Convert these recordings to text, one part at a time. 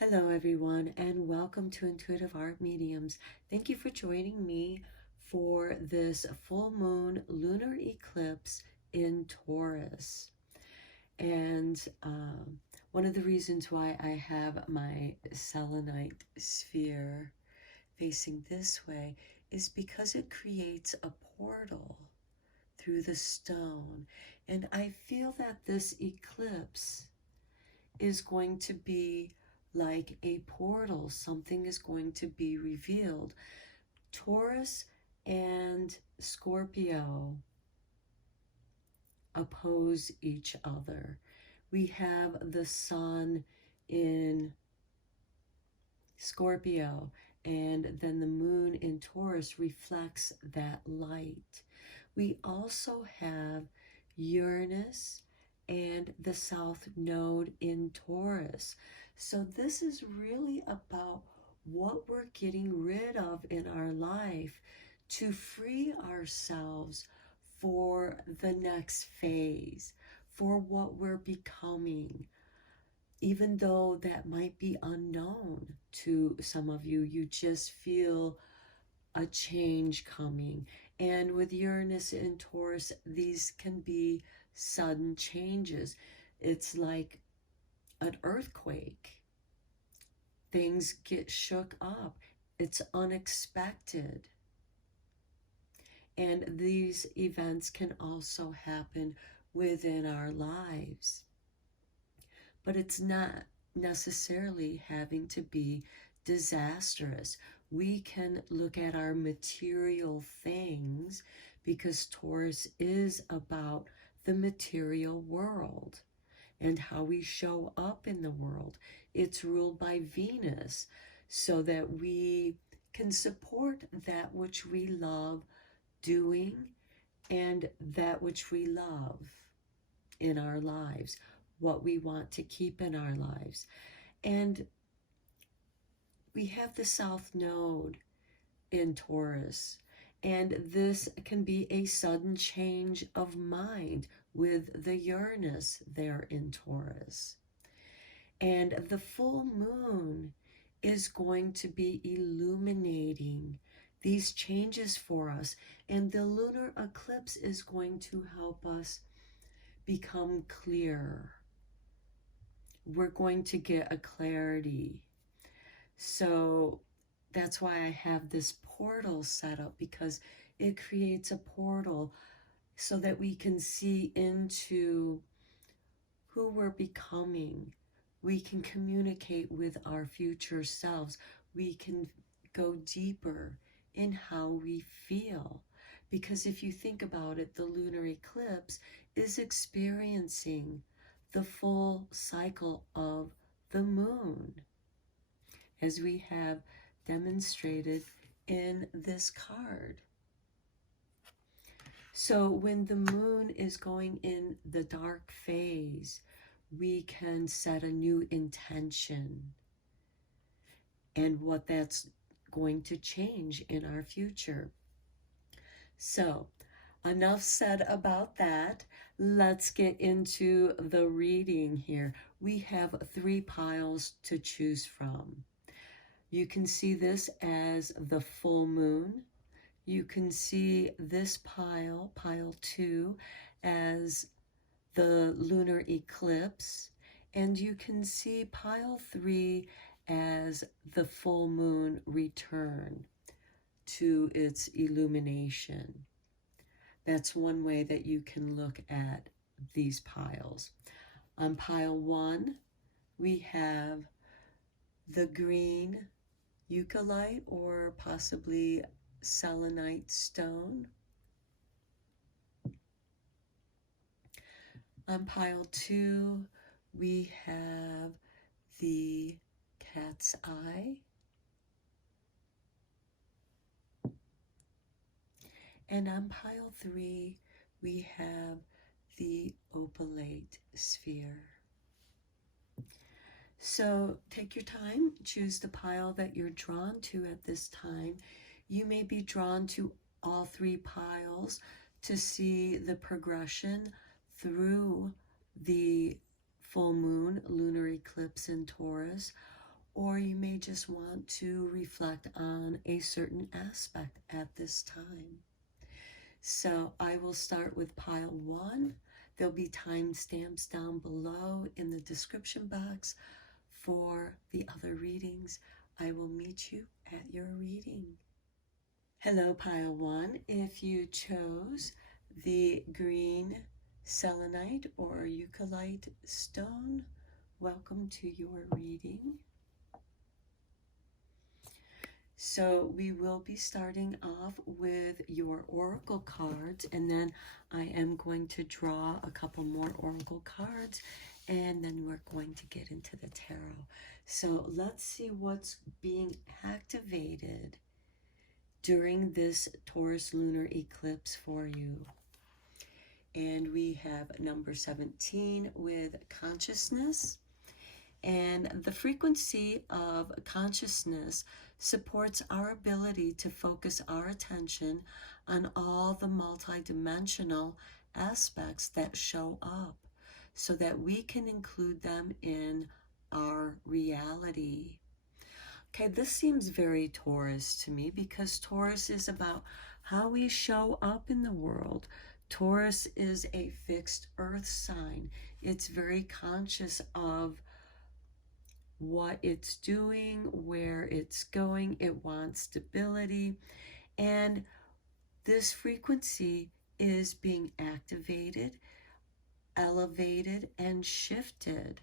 Hello, everyone, and welcome to Intuitive Art Mediums. Thank you for joining me for this full moon lunar eclipse in Taurus. And one of the reasons why I have my selenite sphere facing this way is because it creates a portal through the stone. And I feel that this eclipse is going to be like a portal. Something is going to be revealed. Taurus and Scorpio oppose each other. We have the sun in Scorpio, and then the moon in Taurus reflects that light. We also have Uranus and the South Node in Taurus. So this is really about what we're getting rid of in our life to free ourselves for the next phase, for what we're becoming. Even though that might be unknown to some of you, you just feel a change coming. And with Uranus in Taurus, these can be sudden changes. It's like an earthquake. Things get shook up. It's unexpected. And these events can also happen within our lives. But it's not necessarily having to be disastrous. We can look at our material things because Taurus is about the material world and how we show up in the world. It's ruled by Venus so that we can support that which we love doing and that which we love in our lives, what we want to keep in our lives. And we have the South Node in Taurus, and this can be a sudden change of mind with the Uranus there in Taurus. And the full moon is going to be illuminating these changes for us, and the lunar eclipse is going to help us become clear. We're going to get a clarity. So that's why I have this portal set up, because it creates a portal so that we can see into who we're becoming. We can communicate with our future selves. We can go deeper in how we feel. Because if you think about it, the lunar eclipse is experiencing the full cycle of the moon, as we have demonstrated in this card. So when the moon is going in the dark phase, we can set a new intention and what that's going to change in our future. So enough said about that. Let's get into the reading here. We have 3 piles to choose from. You can see this as the full moon. You can see this pile, pile 2, as the lunar eclipse. And you can see pile 3 as the full moon return to its illumination. That's one way that you can look at these piles. On pile 1, we have the green eucalyptus or possibly selenite stone. On pile 2, we have the cat's eye. And on pile 3, we have the opalite sphere. So take your time, choose the pile that you're drawn to at this time. You may be drawn to all 3 piles to see the progression through the full moon lunar eclipse in Taurus, or you may just want to reflect on a certain aspect at this time. So I will start with pile 1. There'll be timestamps down below in the description box for the other readings. I will meet you at your reading. Hello, pile 1. If you chose the green selenite or eucalyptus stone, welcome to your reading. So we will be starting off with your oracle cards, and then I am going to draw a couple more oracle cards, and then we're going to get into the tarot. So let's see what's being activated during this Taurus lunar eclipse for you. And we have number 17 with consciousness. And the frequency of consciousness supports our ability to focus our attention on all the multidimensional aspects that show up so that we can include them in our reality. Okay, this seems very Taurus to me because Taurus is about how we show up in the world. Taurus is a fixed earth sign. It's very conscious of what it's doing, where it's going. It wants stability. And this frequency is being activated, elevated, and shifted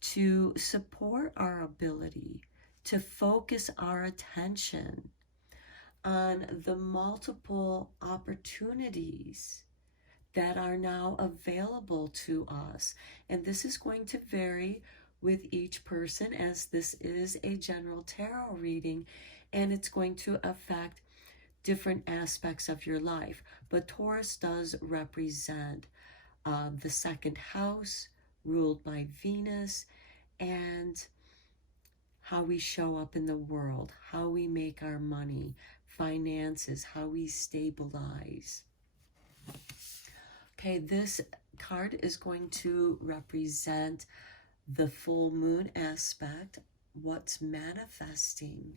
to support our ability to focus our attention on the multiple opportunities that are now available to us. And this is going to vary with each person, as this is a general tarot reading, and it's going to affect different aspects of your life. But Taurus does represent the second house, ruled by Venus, and how we show up in the world, how we make our money, finances, how we stabilize. Okay, this card is going to represent the full moon aspect, what's manifesting.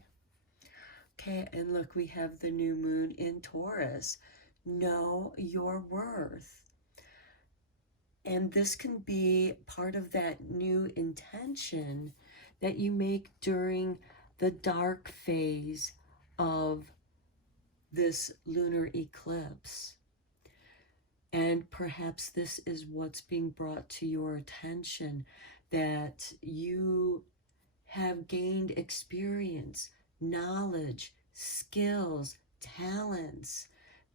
Okay, and look, we have the new moon in Taurus. Know your worth. And this can be part of that new intention that you make during the dark phase of this lunar eclipse. And perhaps this is what's being brought to your attention, that you have gained experience, knowledge, skills, talents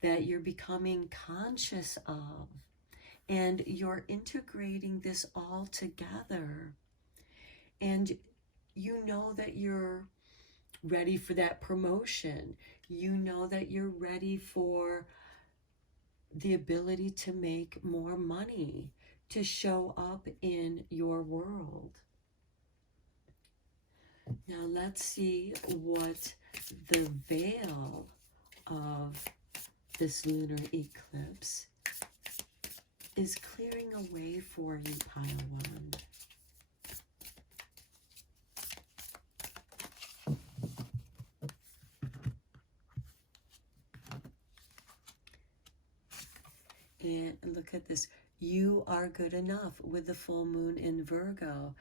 that you're becoming conscious of. And you're integrating this all together. And you know that you're ready for that promotion. You know that you're ready for the ability to make more money, to show up in your world. Now let's see what the veil of this lunar eclipse is clearing away for you, pile 1. And look at this. You are good enough with the full moon in Virgo.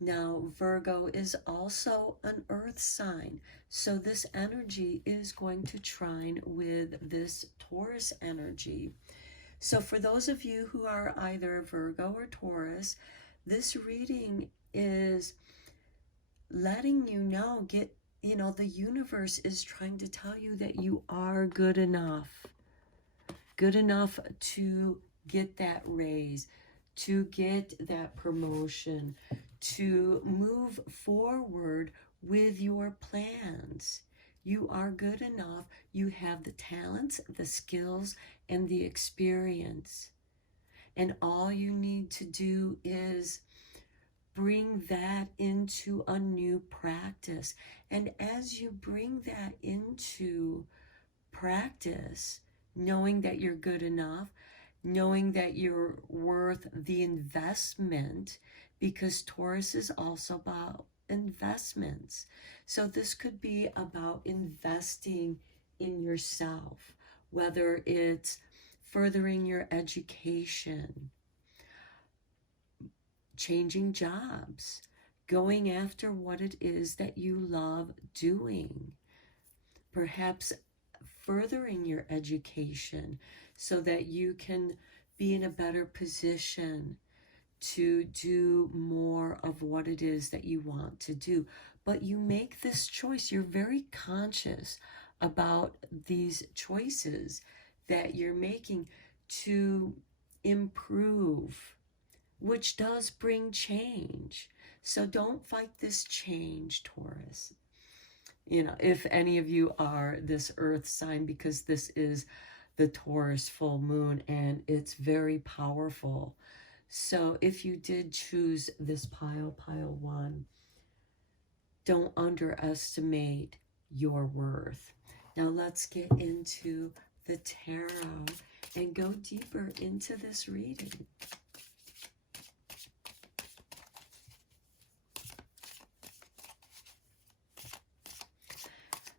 Now, Virgo is also an earth sign. So this energy is going to trine with this Taurus energy. So for those of you who are either Virgo or Taurus, this reading is letting you know, the universe is trying to tell you that you are good enough to get that raise, to get that promotion, to move forward with your plans. You are good enough. You have the talents, the skills, and the experience. And all you need to do is bring that into a new practice. And as you bring that into practice, knowing that you're good enough, knowing that you're worth the investment, because Taurus is also about investments. So this could be about investing in yourself, whether it's furthering your education, changing jobs, going after what it is that you love doing, perhaps furthering your education so that you can be in a better position to do more of what it is that you want to do. But you make this choice. You're very conscious about these choices that you're making to improve, which does bring change. So don't fight this change, Taurus. You know, if any of you are this earth sign, because this is the Taurus full moon and it's very powerful. So if you did choose this pile 1, don't underestimate your worth. Now let's get into the tarot and go deeper into this reading.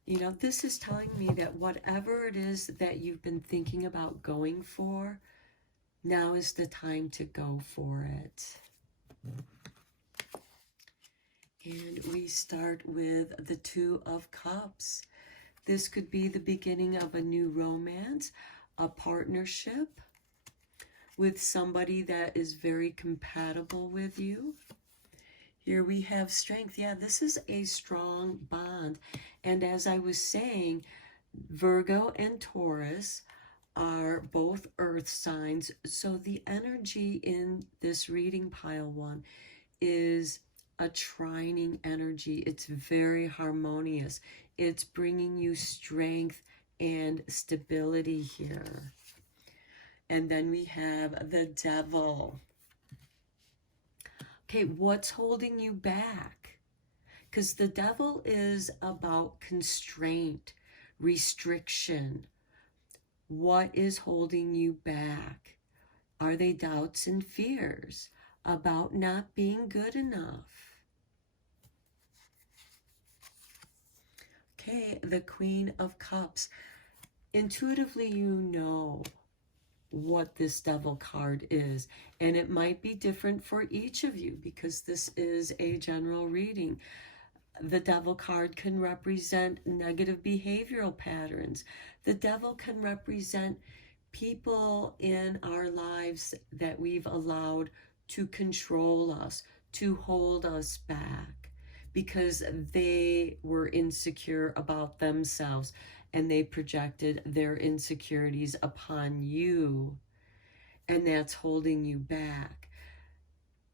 You know, this is telling me that whatever it is that you've been thinking about going for, now is the time to go for it. And we start with the Two of Cups. This could be the beginning of a new romance, a partnership with somebody that is very compatible with you. Here we have strength. Yeah, this is a strong bond. And as I was saying, Virgo and Taurus are both earth signs. So the energy in this reading pile 1 is a trining energy. It's very harmonious. It's bringing you strength and stability here. And then we have the Devil. Okay, what's holding you back? Because the Devil is about constraint, restriction. What is holding you back? Are they doubts and fears about not being good enough? Okay, the Queen of Cups. Intuitively, you know what this Devil card is, and it might be different for each of you because this is a general reading. The Devil card can represent negative behavioral patterns. The Devil can represent people in our lives that we've allowed to control us, to hold us back, because they were insecure about themselves and they projected their insecurities upon you, and that's holding you back.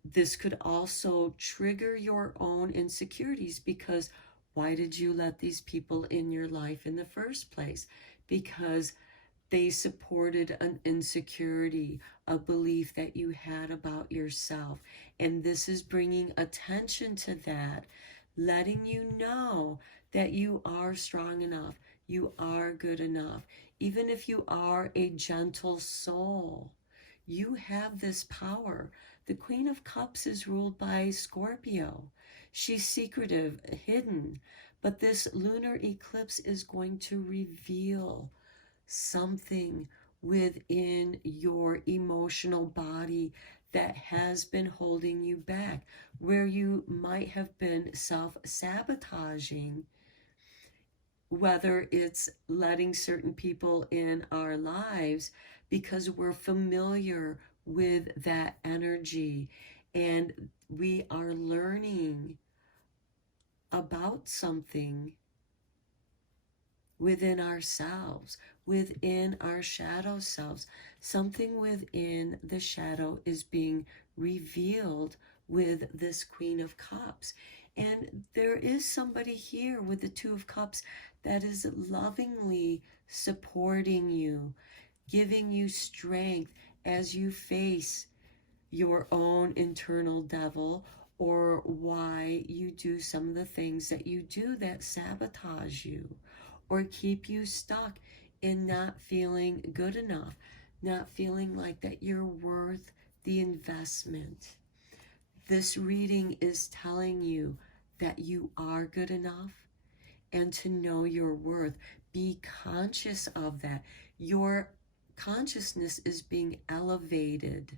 This could also trigger your own insecurities, because why did you let these people in your life in the first place? Because they supported an insecurity, a belief that you had about yourself. And this is bringing attention to that, letting you know that you are strong enough, you are good enough. Even if you are a gentle soul, you have this power. The Queen of Cups is ruled by Scorpio. She's secretive, hidden, but this lunar eclipse is going to reveal something within your emotional body that has been holding you back, where you might have been self-sabotaging, whether it's letting certain people in our lives because we're familiar with that energy, and we are learning about something within ourselves, within our shadow selves. Something within the shadow is being revealed with this Queen of Cups. And there is somebody here with the Two of Cups that is lovingly supporting you, giving you strength as you face your own internal devil, or why you do some of the things that you do that sabotage you or keep you stuck in not feeling good enough, not feeling like that you're worth the investment. This reading is telling you that you are good enough and to know your worth. Be conscious of that. Your consciousness is being elevated.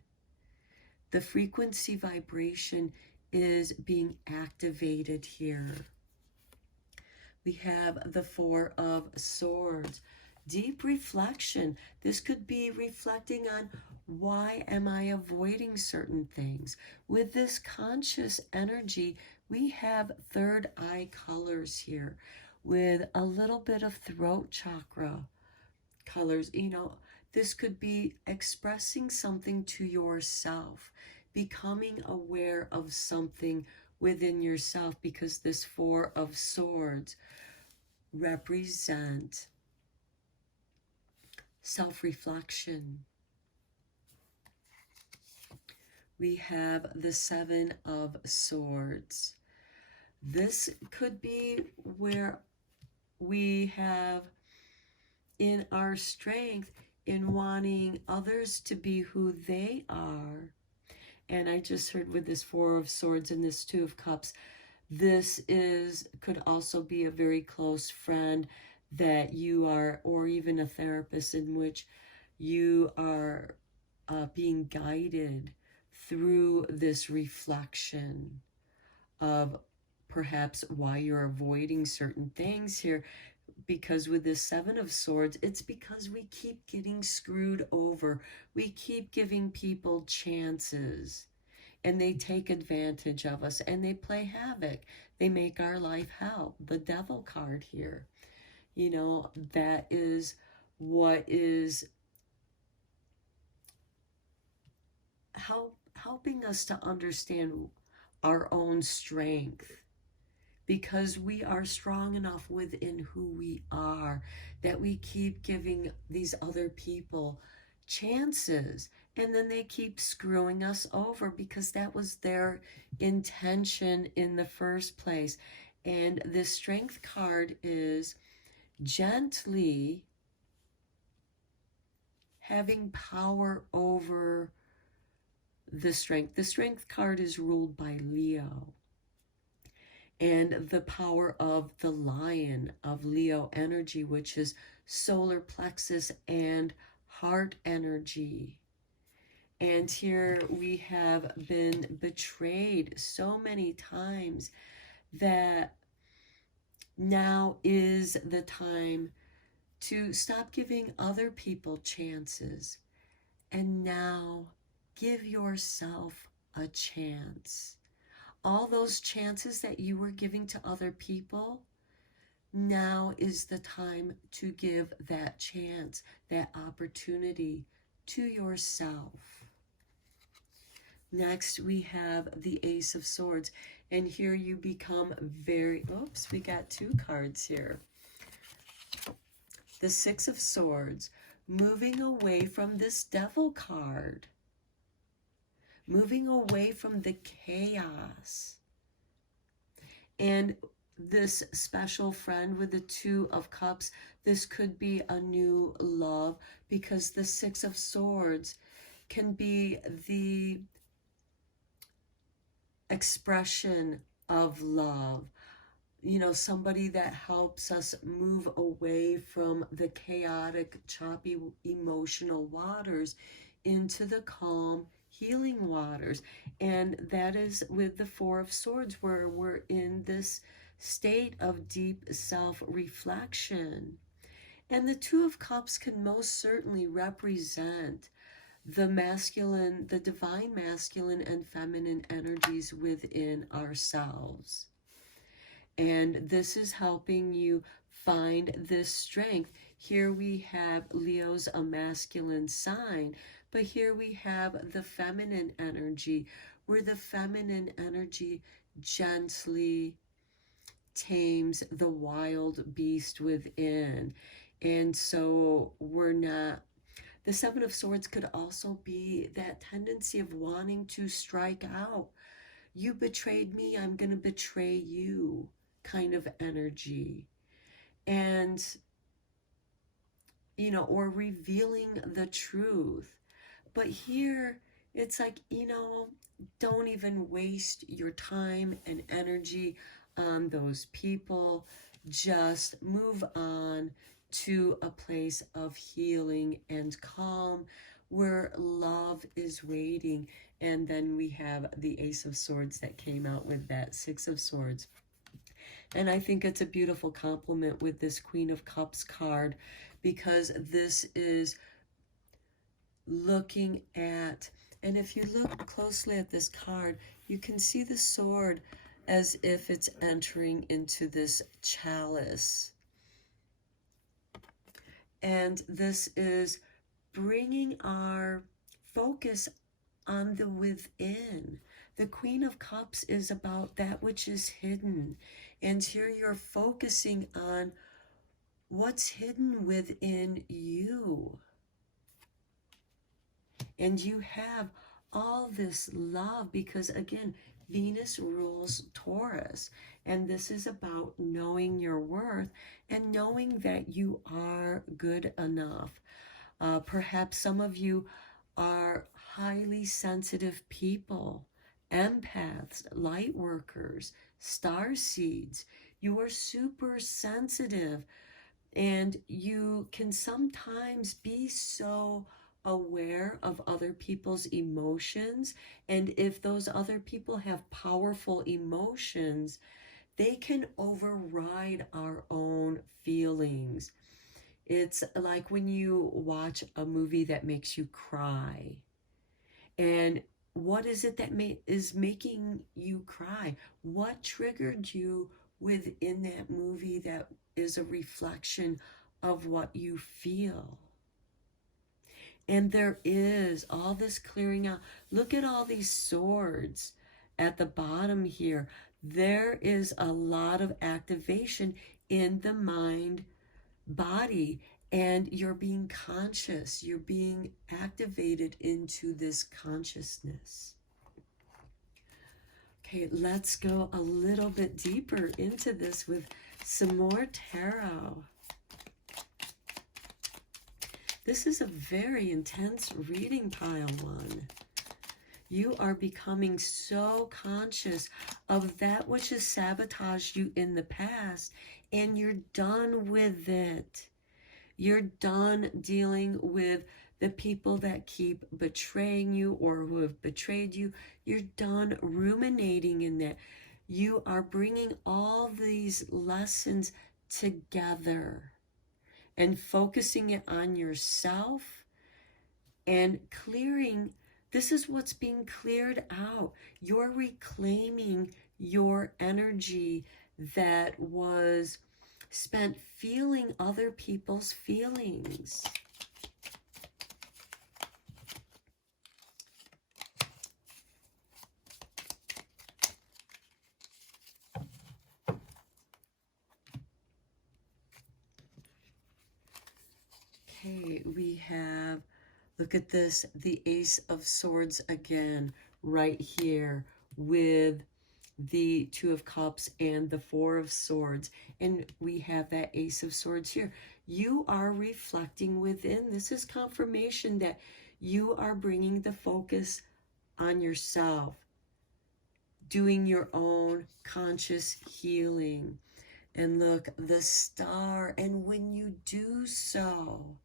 The frequency vibration is being activated here. We have the Four of Swords. Deep reflection. This could be reflecting on, why am I avoiding certain things? With this conscious energy, we have third eye colors here with a little bit of throat chakra colors. This could be expressing something to yourself, becoming aware of something within yourself, because this Four of Swords represent self-reflection. We have the Seven of Swords. This could be where we have in our strength in wanting others to be who they are. And I just heard with this Four of Swords and this Two of Cups, this could also be a very close friend that you are, or even a therapist in which you are being guided through this reflection of perhaps why you're avoiding certain things here. Because with this Seven of Swords, it's because we keep getting screwed over. We keep giving people chances, and they take advantage of us, and they play havoc. They make our life hell. The Devil card here, that is what is helping us to understand our own strength, because we are strong enough within who we are that we keep giving these other people chances, and then they keep screwing us over because that was their intention in the first place. And this Strength card is gently having power over the Strength. The Strength card is ruled by Leo. And the power of the Lion, of Leo energy, which is solar plexus and heart energy. And here we have been betrayed so many times that now is the time to stop giving other people chances, and now give yourself a chance. All those chances that you were giving to other people, now is the time to give that chance, that opportunity to yourself. Next, we have the Ace of Swords, and here you become very, oops, we got two cards here. The Six of Swords, moving away from this Devil card, moving away from the chaos. And this special friend with the Two of Cups, this could be a new love, because the Six of Swords can be the expression of love. Somebody that helps us move away from the chaotic, choppy, emotional waters into the calm, healing waters. And that is with the Four of Swords, where we're in this state of deep self-reflection. And the Two of Cups can most certainly represent the masculine, the divine masculine and feminine energies within ourselves. And this is helping you find this strength. Here we have Leo's a masculine sign, but here we have the feminine energy, where the feminine energy gently tames the wild beast within. And so we're not, the Seven of Swords could also be that tendency of wanting to strike out. You betrayed me, I'm going to betray you kind of energy. And, or revealing the truth. But here, it's like, don't even waste your time and energy on those people. Just move on to a place of healing and calm where love is waiting. And then we have the Ace of Swords that came out with that Six of Swords. And I think it's a beautiful complement with this Queen of Cups card, because this is looking at, and if you look closely at this card, you can see the sword as if it's entering into this chalice. And this is bringing our focus on the within. The Queen of Cups is about that which is hidden. And here you're focusing on what's hidden within you. And you have all this love because, again, Venus rules Taurus. And this is about knowing your worth and knowing that you are good enough. Perhaps some of you are highly sensitive people, empaths, light workers, star seeds. You are super sensitive, and you can sometimes be so aware of other people's emotions. And if those other people have powerful emotions, they can override our own feelings. It's like when you watch a movie that makes you cry. And what is it that is making you cry? What triggered you within that movie that is a reflection of what you feel? And there is all this clearing out. Look at all these swords at the bottom here. There is a lot of activation in the mind, body, and you're being conscious. You're being activated into this consciousness. Okay, let's go a little bit deeper into this with some more tarot. This is a very intense reading, pile one. You are becoming so conscious of that which has sabotaged you in the past, and you're done with it. You're done dealing with the people that keep betraying you or who have betrayed you. You're done ruminating in that. You are bringing all these lessons together and focusing it on yourself and clearing. This is what's being cleared out. You're reclaiming your energy that was spent feeling other people's feelings. Okay, we have, look at this, the Ace of Swords again, right here with the Two of Cups and the Four of Swords. And we have that Ace of Swords here. You are reflecting within. This is confirmation that you are bringing the focus on yourself, doing your own conscious healing. And look, the star. And when you do so,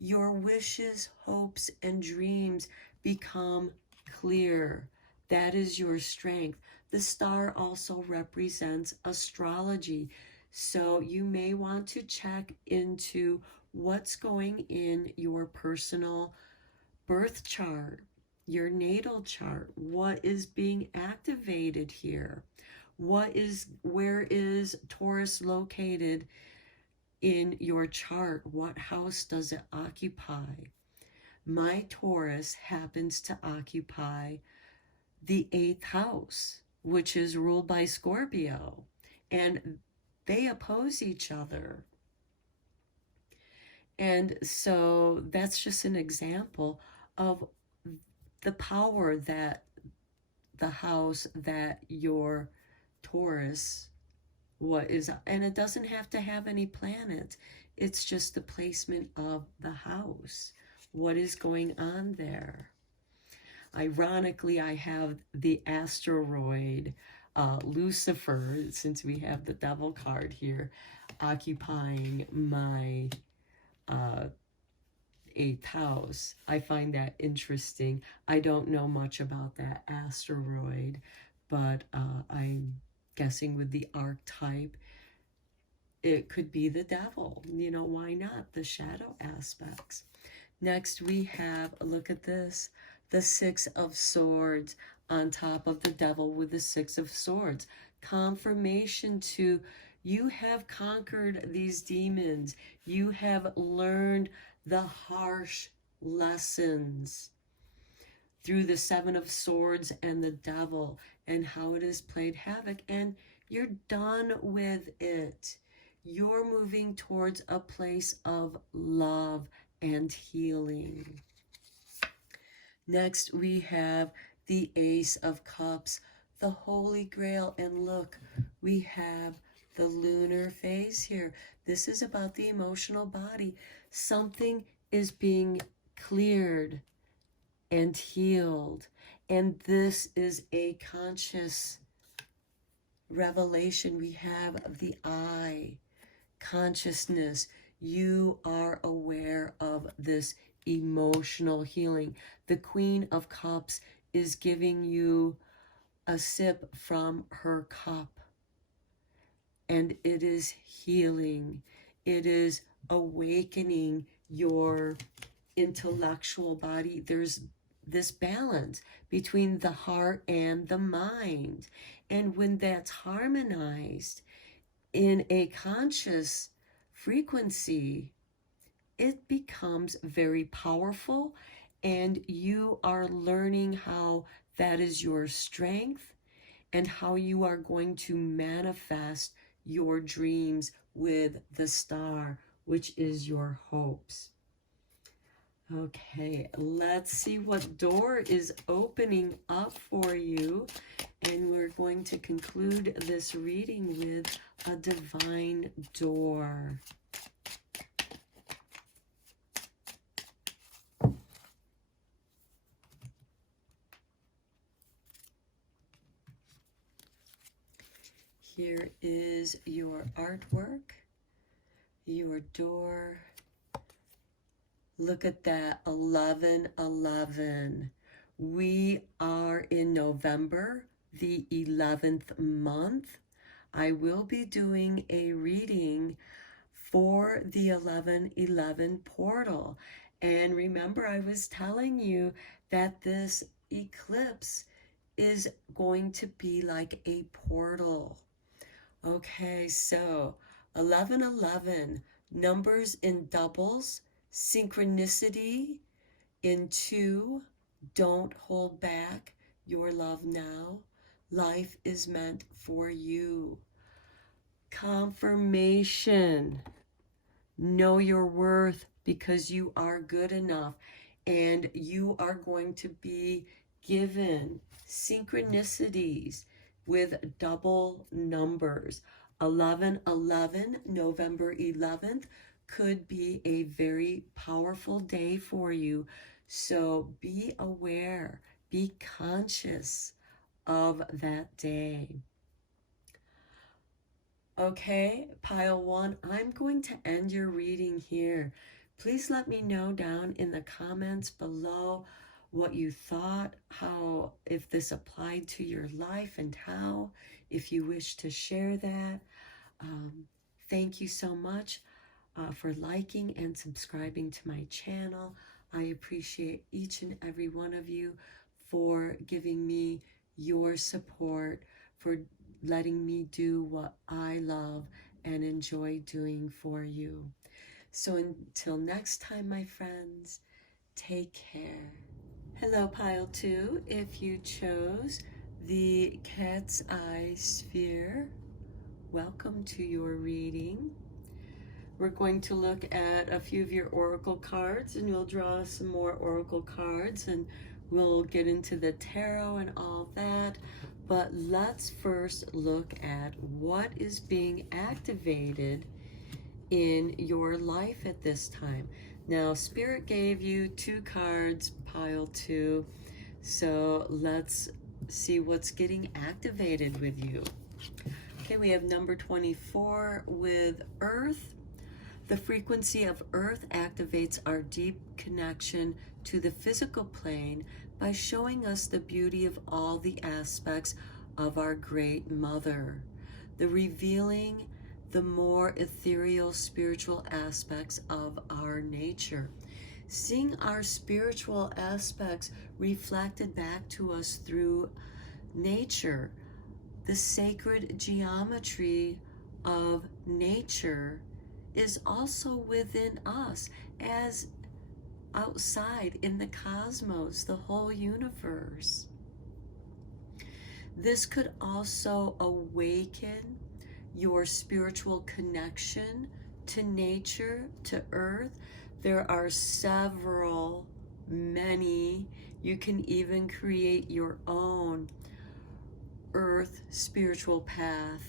your wishes, hopes, and dreams become clear. That is your strength. The star also represents astrology. So you may want to check into what's going in your personal birth chart, your natal chart. What is being activated here? Where is Taurus located in your chart? What house does it occupy? My Taurus happens to occupy the 8th house, which is ruled by Scorpio, and they oppose each other. And so that's just an example of the power that the house that your Taurus, what is, and it doesn't have to have any planets. It's just the placement of the house. What is going on there? Ironically, I have the asteroid Lucifer, since we have the devil card here, occupying my 8th house. I find that interesting. I don't know much about that asteroid, but I'm guessing with the archetype, it could be the devil. You know, why not? The shadow aspects. Next, we have, look at this, the 6 of Swords on top of the devil with the 6 of Swords. Confirmation to you have conquered these demons. You have learned the harsh lessons through the 7 of Swords and the devil and how it has played havoc. And you're done with it. You're moving towards a place of love and healing. Next, we have the Ace of Cups, the Holy Grail. And look, we have the lunar phase here. This is about the emotional body. Something is being cleared and healed. And this is a conscious revelation. We have the I, consciousness. You are aware of this emotional healing. The Queen of Cups is giving you a sip from her cup, and it is healing. It is awakening your intellectual body. There's this balance between the heart and the mind, and when that's harmonized in a conscious frequency, it becomes very powerful, and you are learning how that is your strength and how you are going to manifest your dreams with the star, which is your hopes. Okay, let's see what door is opening up for you. And we're going to conclude this reading with a divine door. Here is your artwork, your door. Look at that, 1111. We are in November, the 11th month. I will be doing a reading for the 1111 portal. And remember, I was telling you that this eclipse is going to be like a portal. Okay, so 1111, numbers in doubles, synchronicity in 2, don't hold back your love now. Life is meant for you. Confirmation. Know your worth because you are good enough, and you are going to be given synchronicities with double numbers. 11/11, November 11th, could be a very powerful day for you. So be aware, be conscious of that day. Okay, pile 1, I'm going to end your reading here. Please let me know down in the comments below what you thought, how, if this applied to your life and how, if you wish to share that. Thank you so much for liking and subscribing to my channel. I appreciate each and every one of you for giving me your support, for letting me do what I love and enjoy doing for you. So until next time, my friends, take care. Hello, pile 2. If you chose the cat's eye sphere, welcome to your reading. We're going to look at a few of your oracle cards, and we'll draw some more oracle cards, and we'll get into the tarot and all that. But let's first look at what is being activated in your life at this time. Now, Spirit gave you 2 cards, pile 2. So let's see what's getting activated with you. Okay, we have number 24 with Earth. The frequency of Earth activates our deep connection to the physical plane by showing us the beauty of all the aspects of our Great Mother, the revealing the more ethereal spiritual aspects of our nature. Seeing our spiritual aspects reflected back to us through nature, the sacred geometry of nature is also within us, as outside in the cosmos, the whole universe. This could also awaken your spiritual connection to nature, to Earth. There are many. You can even create your own Earth spiritual path.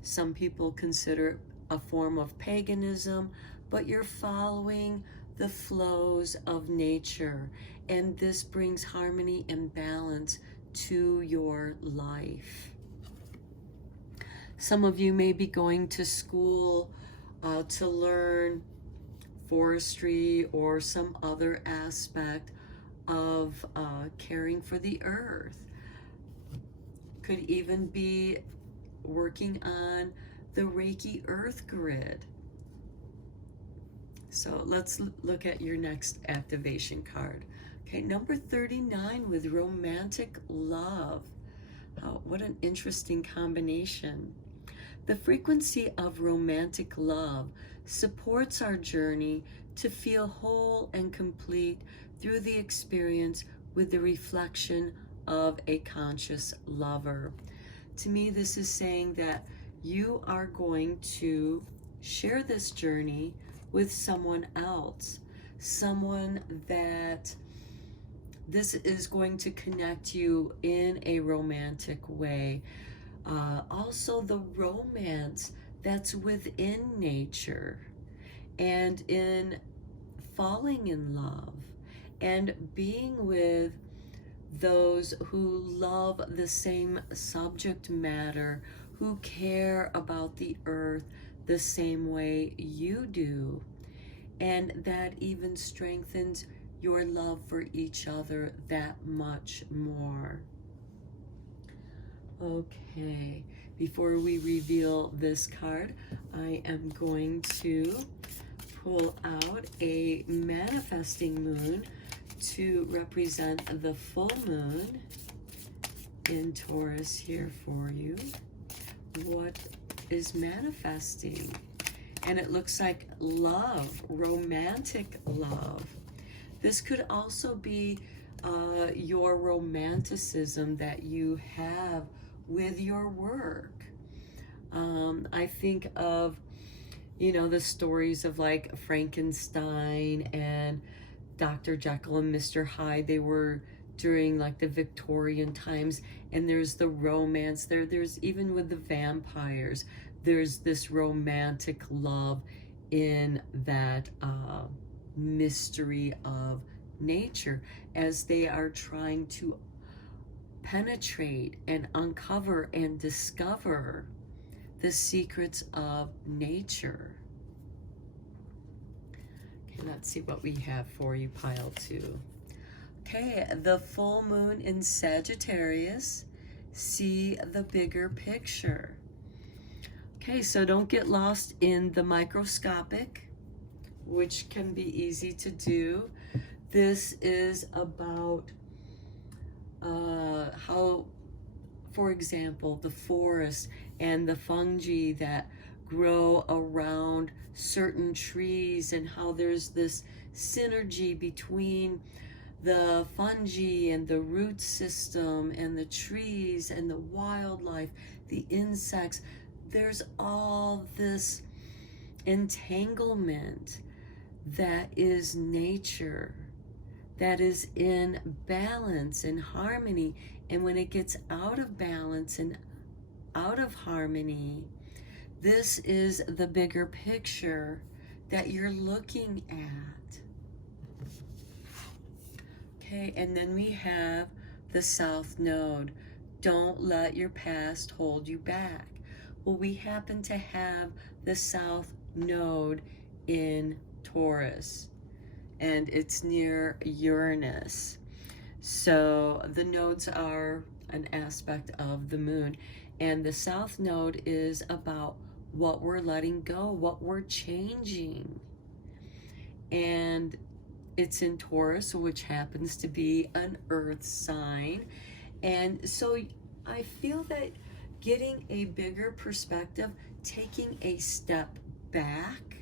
Some people consider it a form of paganism, but you're following the flows of nature, and this brings harmony and balance to your life. Some of you may be going to school to learn forestry or some other aspect of caring for the earth. Could even be working on the Reiki Earth Grid. So let's look at your next activation card. Okay, number 39 with romantic love. What an interesting combination. The frequency of romantic love supports our journey to feel whole and complete through the experience with the reflection of a conscious lover. To me, this is saying that you are going to share this journey with someone else, someone that this is going to connect you in a romantic way. Also, the romance that's within nature, and in falling in love and being with those who love the same subject matter, who care about the earth the same way you do, and that even strengthens your love for each other that much more. Okay, before we reveal this card, I am going to pull out a manifesting moon to represent the full moon in Taurus here for you. What is manifesting? And it looks like love, romantic love. This could also be your romanticism that you have with your work. I think of, the stories of like Frankenstein and Dr. Jekyll and Mr. Hyde. They were during like the Victorian times, and there's the romance there. There's even with the vampires, there's this romantic love in that mystery of nature as they are trying to penetrate and uncover and discover the secrets of nature. Okay, let's see what we have for you, pile 2. Okay, the full moon in Sagittarius. See the bigger picture. Okay, so don't get lost in the microscopic, which can be easy to do. This is about how, for example, the forest and the fungi that grow around certain trees, and how there's this synergy between the fungi and the root system and the trees and the wildlife, the insects. There's all this entanglement that is nature, that is in balance and harmony. And when it gets out of balance and out of harmony, this is the bigger picture that you're looking at. Okay, and then we have the South Node. Don't let your past hold you back. Well, we happen to have the South Node in Taurus, and it's near Uranus. So the nodes are an aspect of the moon, and the South Node is about what we're letting go, what we're changing. And it's in Taurus, which happens to be an earth sign. And so I feel that getting a bigger perspective, taking a step back,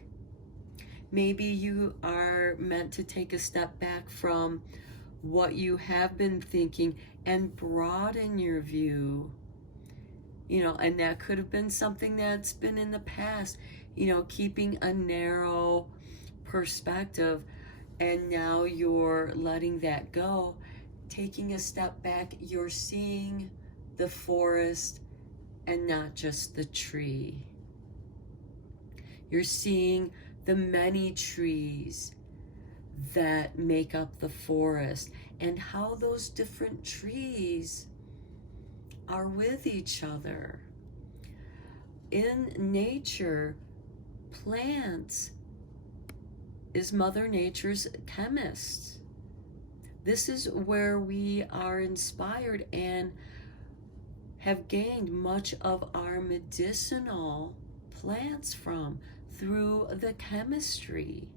maybe you are meant to take a step back from what you have been thinking and broaden your view. And that could have been something that's been in the past, keeping a narrow perspective, and now you're letting that go, taking a step back, you're seeing the forest and not just the tree. You're seeing the many trees that make up the forest and how those different trees are with each other. In nature, plants is Mother Nature's chemist. This is where we are inspired and have gained much of our medicinal plants from through the chemistry.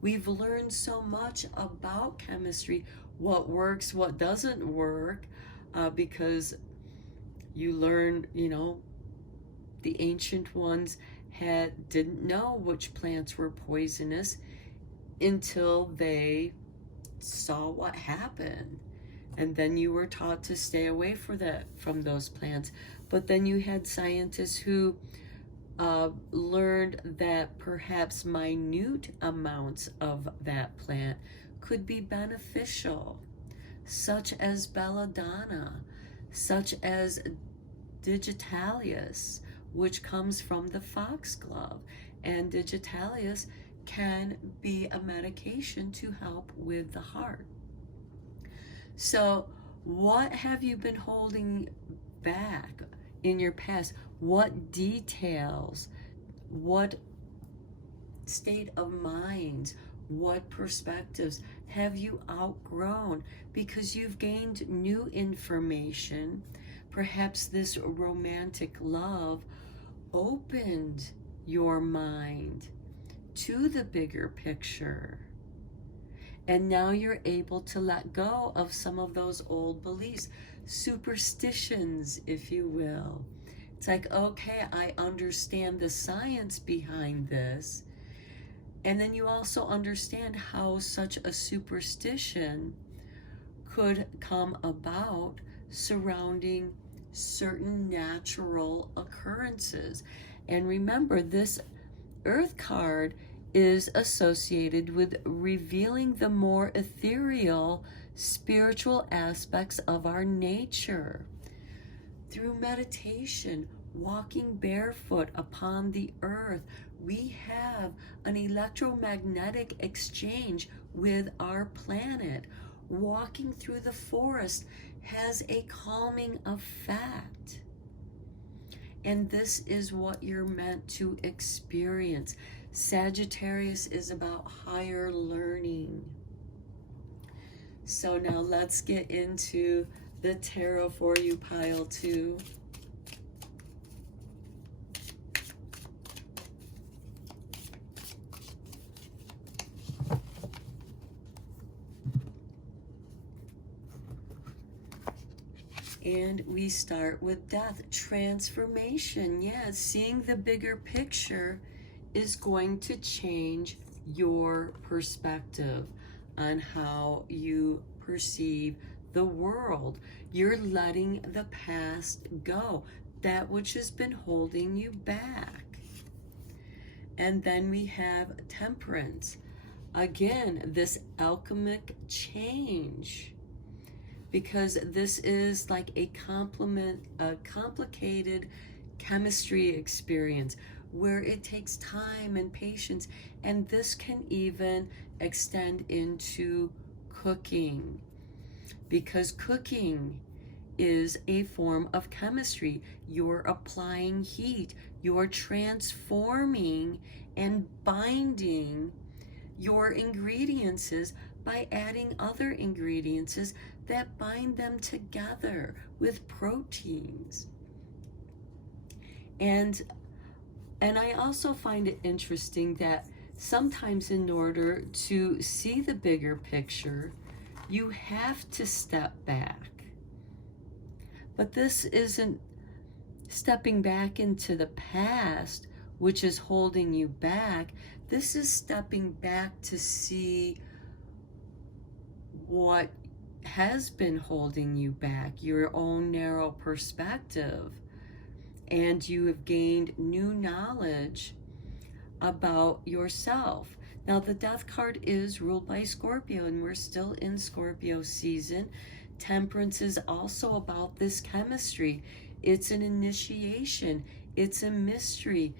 We've learned so much about chemistry, what works, what doesn't work, because you learn, the ancient ones didn't know which plants were poisonous until they saw what happened. And then you were taught to stay away from those plants. But then you had scientists who learned that perhaps minute amounts of that plant could be beneficial, such as belladonna, such as digitalis, which comes from the foxglove. And digitalis can be a medication to help with the heart. So what have you been holding back in your past? What details, what state of mind, what perspectives have you outgrown because you've gained new information? Perhaps this romantic love opened your mind to the bigger picture. And now you're able to let go of some of those old beliefs, superstitions, if you will. It's like, okay, I understand the science behind this. And then you also understand how such a superstition could come about surrounding certain natural occurrences. And remember, this Earth card is associated with revealing the more ethereal spiritual aspects of our nature. Through meditation, walking barefoot upon the earth, we have an electromagnetic exchange with our planet. Walking through the forest has a calming effect. And this is what you're meant to experience. Sagittarius is about higher learning. So now let's get into the tarot for you, pile 2. And we start with death, transformation. Yeah, seeing the bigger picture is going to change your perspective on how you perceive the world. You're letting the past go, that which has been holding you back. And then we have temperance. Again, this alchemic change, because this is like a complicated chemistry experience where it takes time and patience, and this can even extend into cooking. because cooking is a form of chemistry. You're applying heat, you're transforming and binding your ingredients by adding other ingredients that bind them together with proteins. And I also find it interesting that sometimes in order to see the bigger picture, you have to step back. But this isn't stepping back into the past, which is holding you back. This is stepping back to see what has been holding you back, your own narrow perspective. And you have gained new knowledge about yourself. Now, the Death card is ruled by Scorpio, and we're still in Scorpio season. Temperance is also about this chemistry. It's an initiation. It's a mystery.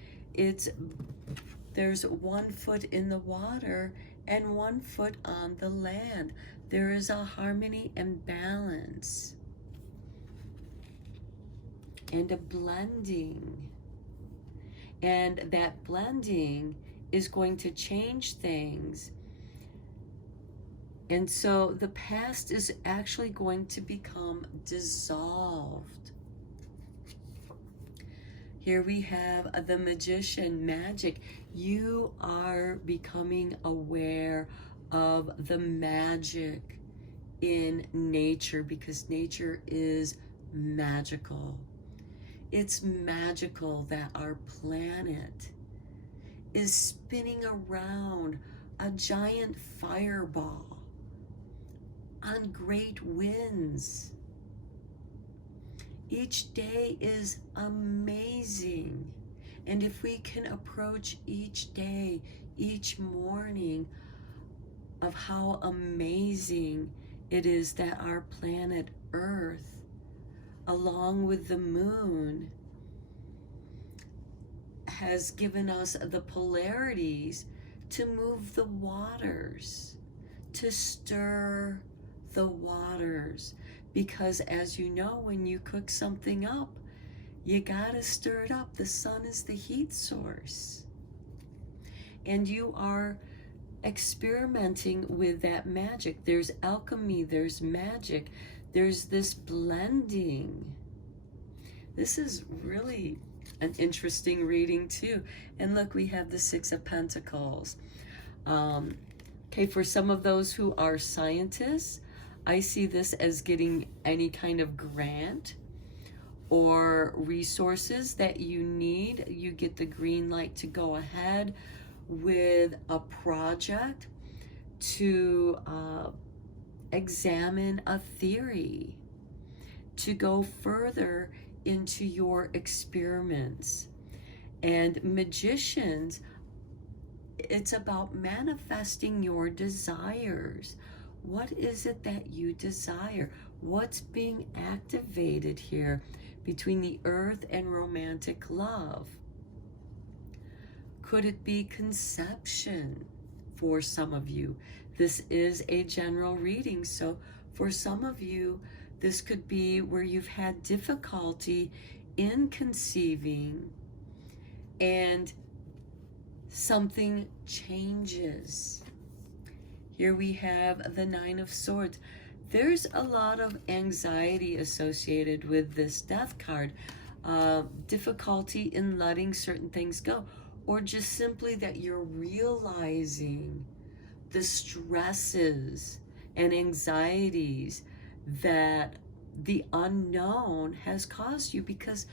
There's 1 foot in the water and 1 foot on the land. There is a harmony and balance and a blending. And that blending is going to change things. And so the past is actually going to become dissolved. Here we have the Magician, magic. You are becoming aware of the magic in nature, because nature is magical. It's magical that our planet is spinning around a giant fireball on great winds. Each day is amazing. And if we can approach each day, each morning, of how amazing it is that our planet Earth, along with the moon, has given us the polarities to move the waters, to stir the waters. Because as you know, when you cook something up, you gotta stir it up. The sun is the heat source. And you are experimenting with that magic. There's alchemy, there's magic, there's this blending. This is really an interesting reading too. And look, we have the 6 of Pentacles. Okay, for some of those who are scientists, I see this as getting any kind of grant or resources that you need. You get the green light to go ahead with a project to examine a theory, to go further into your experiments. And magicians, it's about manifesting your desires. What is it that you desire? What's being activated here between the earth and romantic love? Could it be conception for some of you? This is a general reading, so for some of you, this could be where you've had difficulty in conceiving and something changes. Here we have the 9 of Swords. There's a lot of anxiety associated with this Death card. Difficulty in letting certain things go, or just simply that you're realizing the stresses and anxieties that the unknown has caused you, because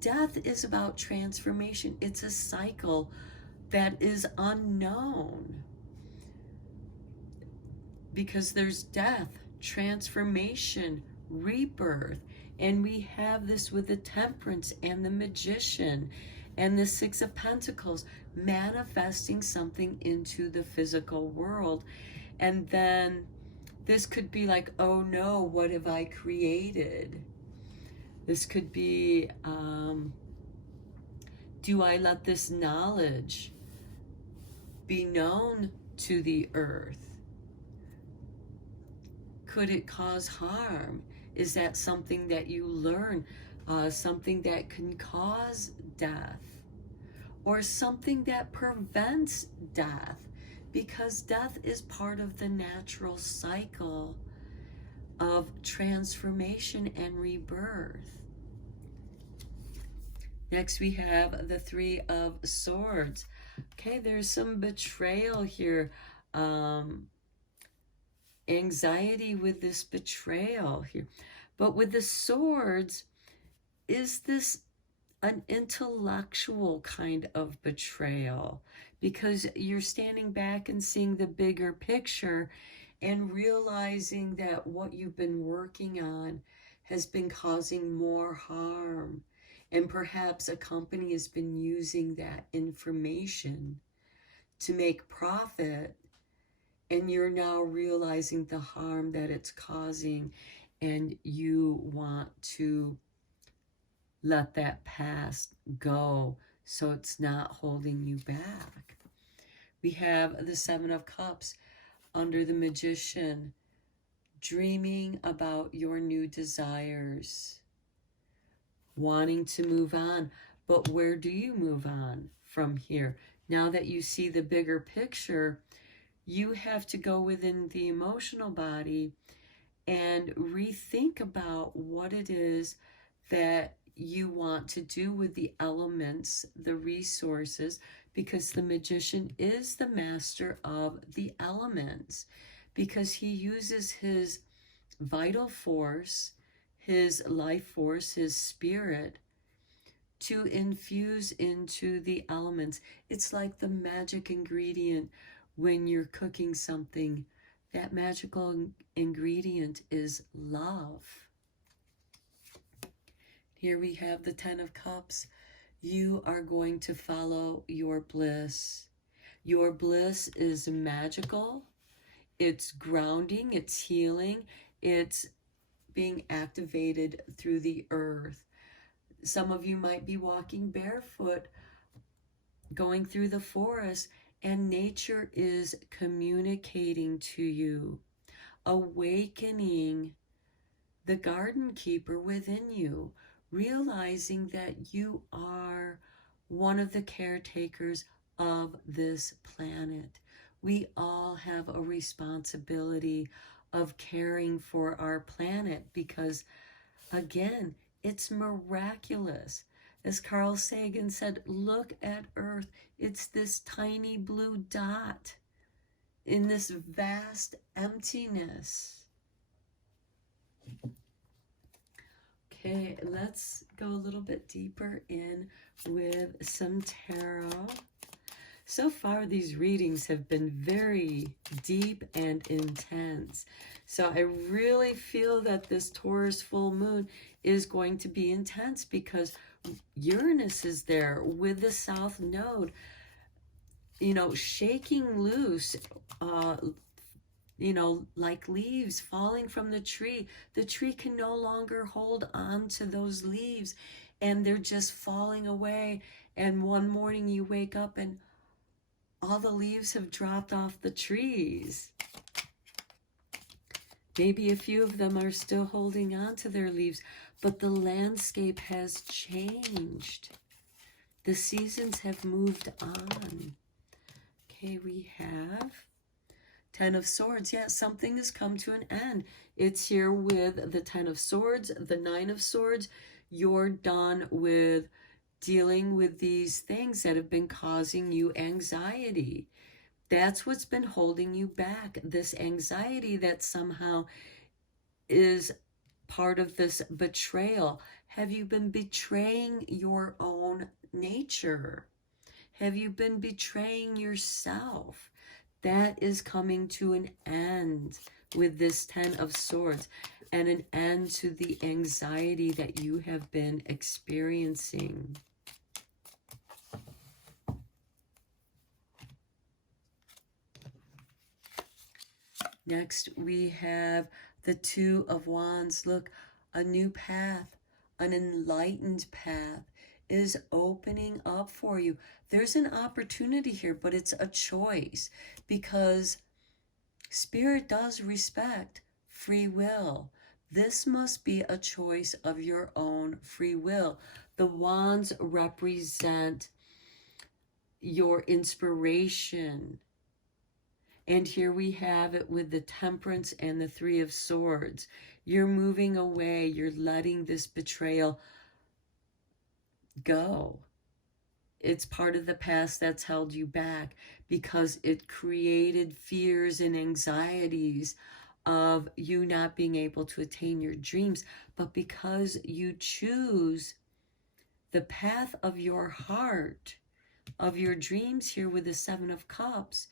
death is about transformation. It's a cycle that is unknown, because there's death, transformation, rebirth. And we have this with the Temperance and the Magician and the 6 of Pentacles, manifesting something into the physical world. And then this could be like, oh no, what have I created? This could be, do I let this knowledge be known to the earth? Could it cause harm? Is that something that you learn? Something that can cause death? Or something that prevents death? Because death is part of the natural cycle of transformation and rebirth. Next, we have the Three of Swords. Okay, there's some betrayal here. Anxiety with this betrayal here. But with the swords, is this an intellectual kind of betrayal? Because you're standing back and seeing the bigger picture and realizing that what you've been working on has been causing more harm. And perhaps a company has been using that information to make profit, and you're now realizing the harm that it's causing, and you want to let that past go so it's not holding you back. We have the Seven of Cups under the Magician, dreaming about your new desires, wanting to move on. But where do you move on from here? Now that you see the bigger picture, you have to go within the emotional body and rethink about what it is that you want to do with the elements, the resources, because the Magician is the master of the elements, because he uses his vital force, his life force, his spirit, to infuse into the elements. It's like the magic ingredient when you're cooking something. That magical ingredient is love. Here we have the Ten of Cups. You are going to follow your bliss. Your bliss is magical. It's grounding, it's healing, it's being activated through the earth. Some of you might be walking barefoot, going through the forest, and nature is communicating to you, awakening the garden keeper within you, realizing that you are one of the caretakers of this planet. We all have a responsibility of caring for our planet because, again, it's miraculous. As Carl Sagan said, look at Earth. It's this tiny blue dot in this vast emptiness. Okay, let's go a little bit deeper in with some tarot. So far, these readings have been very deep and intense. So I really feel that this Taurus full moon is going to be intense because Uranus is there with the South Node, you know, shaking loose, you know, like leaves falling from the tree. The tree can no longer hold on to those leaves and they're just falling away. And one morning you wake up and all the leaves have dropped off the trees. Maybe a few of them are still holding on to their leaves, but the landscape has changed. The seasons have moved on. Okay, we have Ten of Swords. Yeah, something has come to an end. It's here with the Ten of Swords, the Nine of Swords. You're done with dealing with these things that have been causing you anxiety. That's what's been holding you back. This anxiety that somehow is part of this betrayal. Have you been betraying your own nature? Have you been betraying yourself? That is coming to an end with this Ten of Swords, and an end to the anxiety that you have been experiencing. Next, we have the Two of Wands. Look, a new path, an enlightened path is opening up for you. There's an opportunity here, but it's a choice because Spirit does respect free will. This must be a choice of your own free will. The wands represent your inspiration. And here we have it with the Temperance and the Three of Swords. You're moving away. You're letting this betrayal go. It's part of the past that's held you back because it created fears and anxieties of you not being able to attain your dreams. But because you choose the path of your heart, of your dreams here with the Seven of Cups,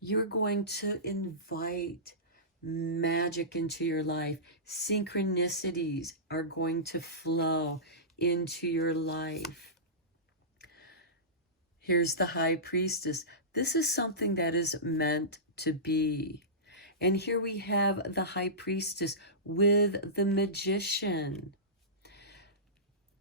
you're going to invite magic into your life. Synchronicities are going to flow into your life. Here's the High Priestess. This is something that is meant to be. And here we have the High Priestess with the Magician.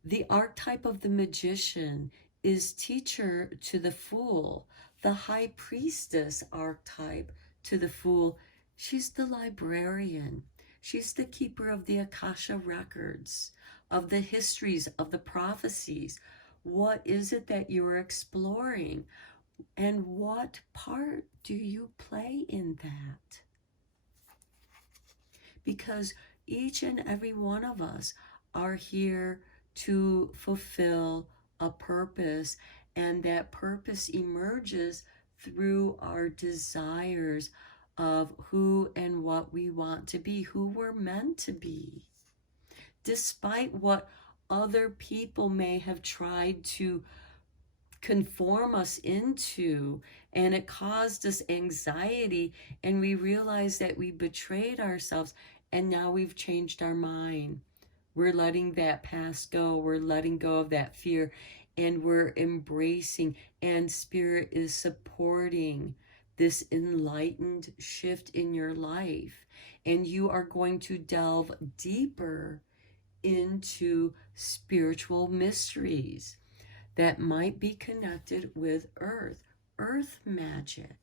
The archetype of the Magician is teacher to the Fool. The High Priestess archetype to the Fool, she's the librarian. She's the keeper of the Akasha records, of the histories, of the prophecies. What is it that you are exploring? And what part do you play in that? Because each and every one of us are here to fulfill a purpose, and that purpose emerges through our desires of who and what we want to be, who we're meant to be. Despite what other people may have tried to conform us into, and it caused us anxiety, and we realized that we betrayed ourselves, and now we've changed our mind. We're letting that past go. We're letting go of that fear, and we're embracing, and Spirit is supporting this enlightened shift in your life. And you are going to delve deeper into spiritual mysteries that might be connected with earth magic.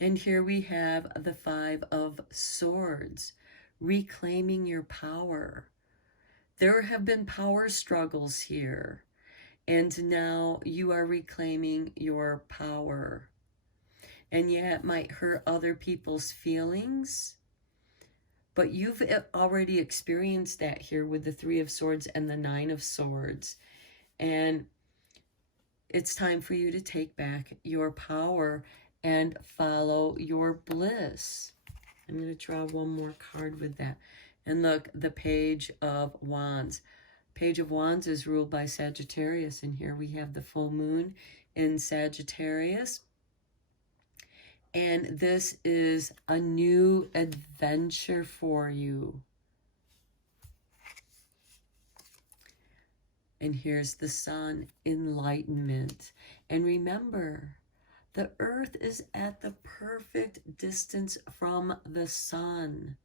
And here we have the Five of Swords, reclaiming your power. There have been power struggles here, and now you are reclaiming your power. And yeah, it might hurt other people's feelings, but you've already experienced that here with the Three of Swords and the Nine of Swords. And it's time for you to take back your power and follow your bliss. I'm going to draw one more card with that. And look, the Page of Wands. Page of Wands is ruled by Sagittarius. And here we have the full moon in Sagittarius. And this is a new adventure for you. And here's the Sun, enlightenment. And remember, the earth is at the perfect distance from the sun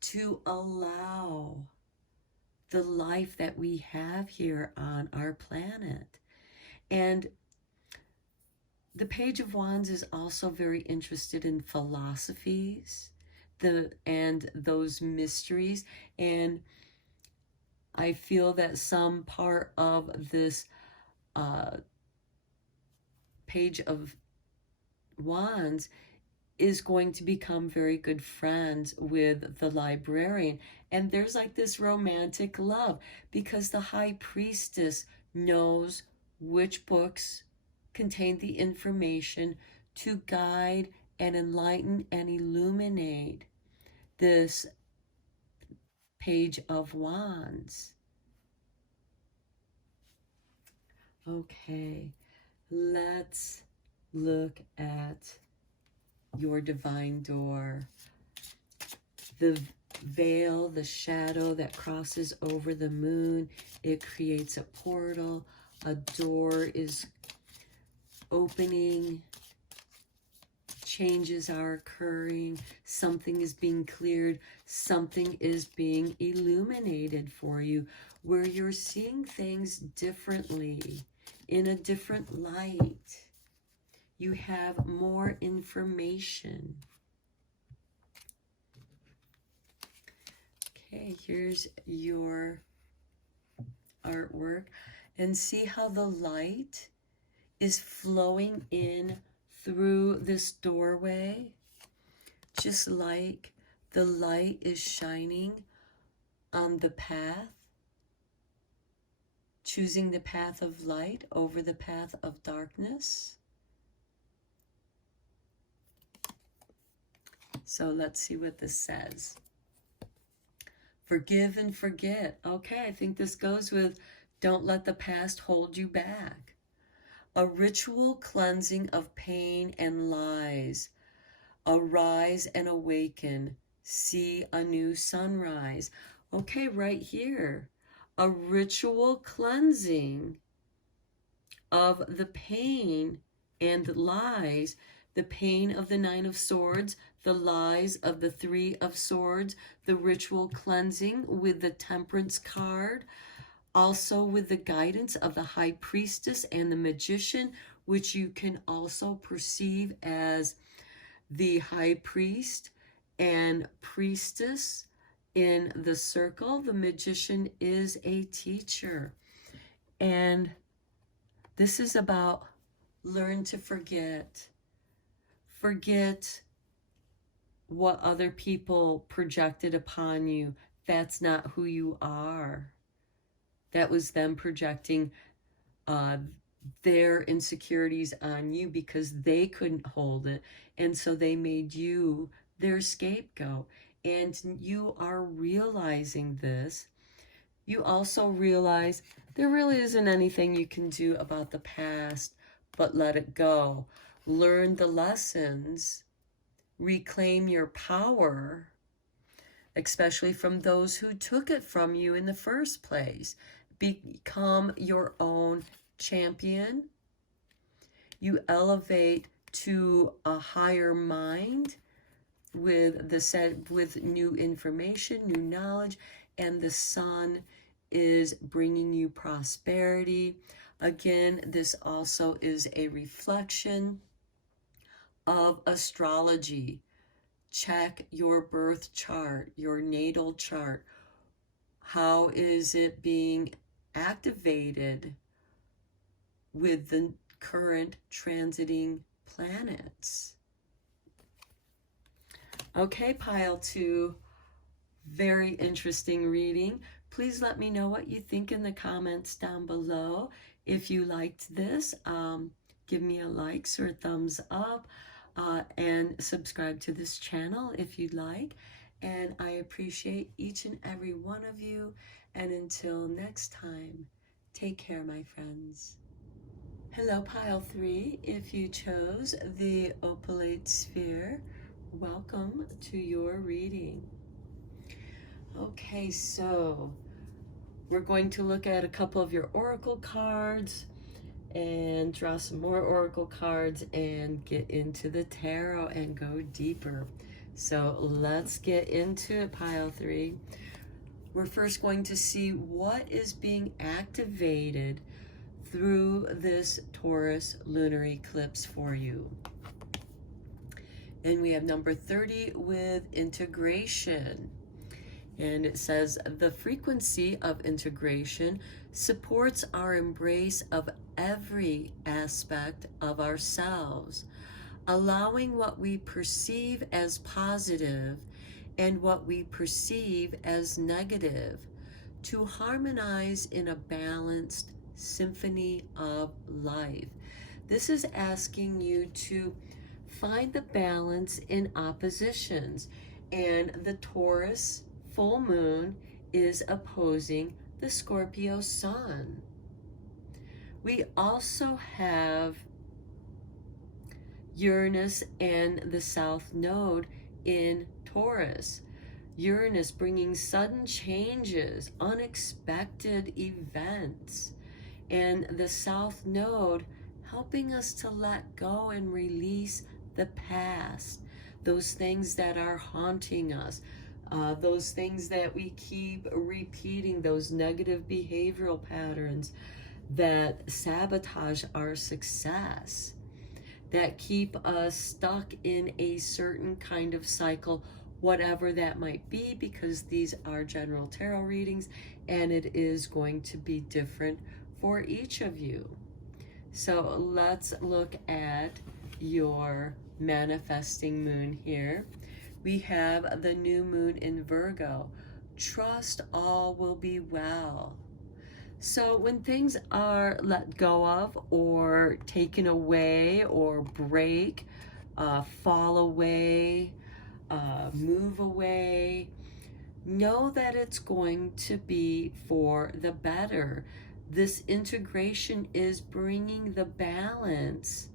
to allow the life that we have here on our planet. And the Page of Wands is also very interested in philosophies and those mysteries. And I feel that some part of this Page of Wands is going to become very good friends with the librarian. And there's like this romantic love because the High Priestess knows which books contain the information to guide and enlighten and illuminate this Page of Wands. Okay, let's look at your divine door. The veil, the shadow that crosses over the moon, it creates a portal. A door is opening. Changes are occurring. Something is being cleared. Something is being illuminated for you, where you're seeing things differently, in a different light. You have more information. Okay, here's your artwork. And see how the light is flowing in through this doorway? Just like the light is shining on the path, choosing the path of light over the path of darkness. So let's see what this says. Forgive and forget. Okay, I think this goes with don't let the past hold you back. A ritual cleansing of pain and lies. Arise and awaken. See a new sunrise. Okay, right here. A ritual cleansing of the pain and lies. The pain of the Nine of Swords, the lies of the Three of Swords, the ritual cleansing with the Temperance card, also with the guidance of the High Priestess and the Magician, which you can also perceive as the High Priest and Priestess in the circle. The Magician is a teacher. And this is about learn to forget. Forget what other people projected upon you. That's not who you are. That was them projecting their insecurities on you because they couldn't hold it. And so they made you their scapegoat. And you are realizing this. You also realize there really isn't anything you can do about the past, but let it go. Learn the lessons. Reclaim your power, especially from those who took it from you in the first place. Become your own champion. You elevate to a higher mind with new information, new knowledge, and the sun is bringing you prosperity. Again, this also is a reflection of astrology. Check your birth chart, your natal chart. How is it being activated with the current transiting planets? Okay, pile 2, very interesting reading. Please let me know what you think in the comments down below. If you liked this, give me a like or a thumbs up, and subscribe to this channel if you'd like. And I appreciate each and every one of you. And until next time, take care, my friends. Hello, pile 3. If you chose the opalite sphere, welcome to your reading. Okay, so we're going to look at a couple of your oracle cards and draw some more oracle cards and get into the tarot and go deeper. So let's get into it, pile 3. We're first going to see what is being activated through this Taurus lunar eclipse for you. And we have number 30 with integration. And it says, the frequency of integration supports our embrace of every aspect of ourselves, allowing what we perceive as positive and what we perceive as negative to harmonize in a balanced symphony of life. This is asking you to find the balance in oppositions, and the Taurus full moon is opposing the Scorpio sun. We also have Uranus and the South Node in Taurus. Uranus bringing sudden changes, unexpected events, and the South Node helping us to let go and release the past, those things that are haunting us, those things that we keep repeating, those negative behavioral patterns that sabotage our success, that keep us stuck in a certain kind of cycle whatever that might be, because these are general tarot readings and it is going to be different for each of you. So let's look at your manifesting moon here. We have the new moon in Virgo. Trust all will be well. So when things are let go of or taken away or break, fall away, move away, know that it's going to be for the better. This integration is bringing the balance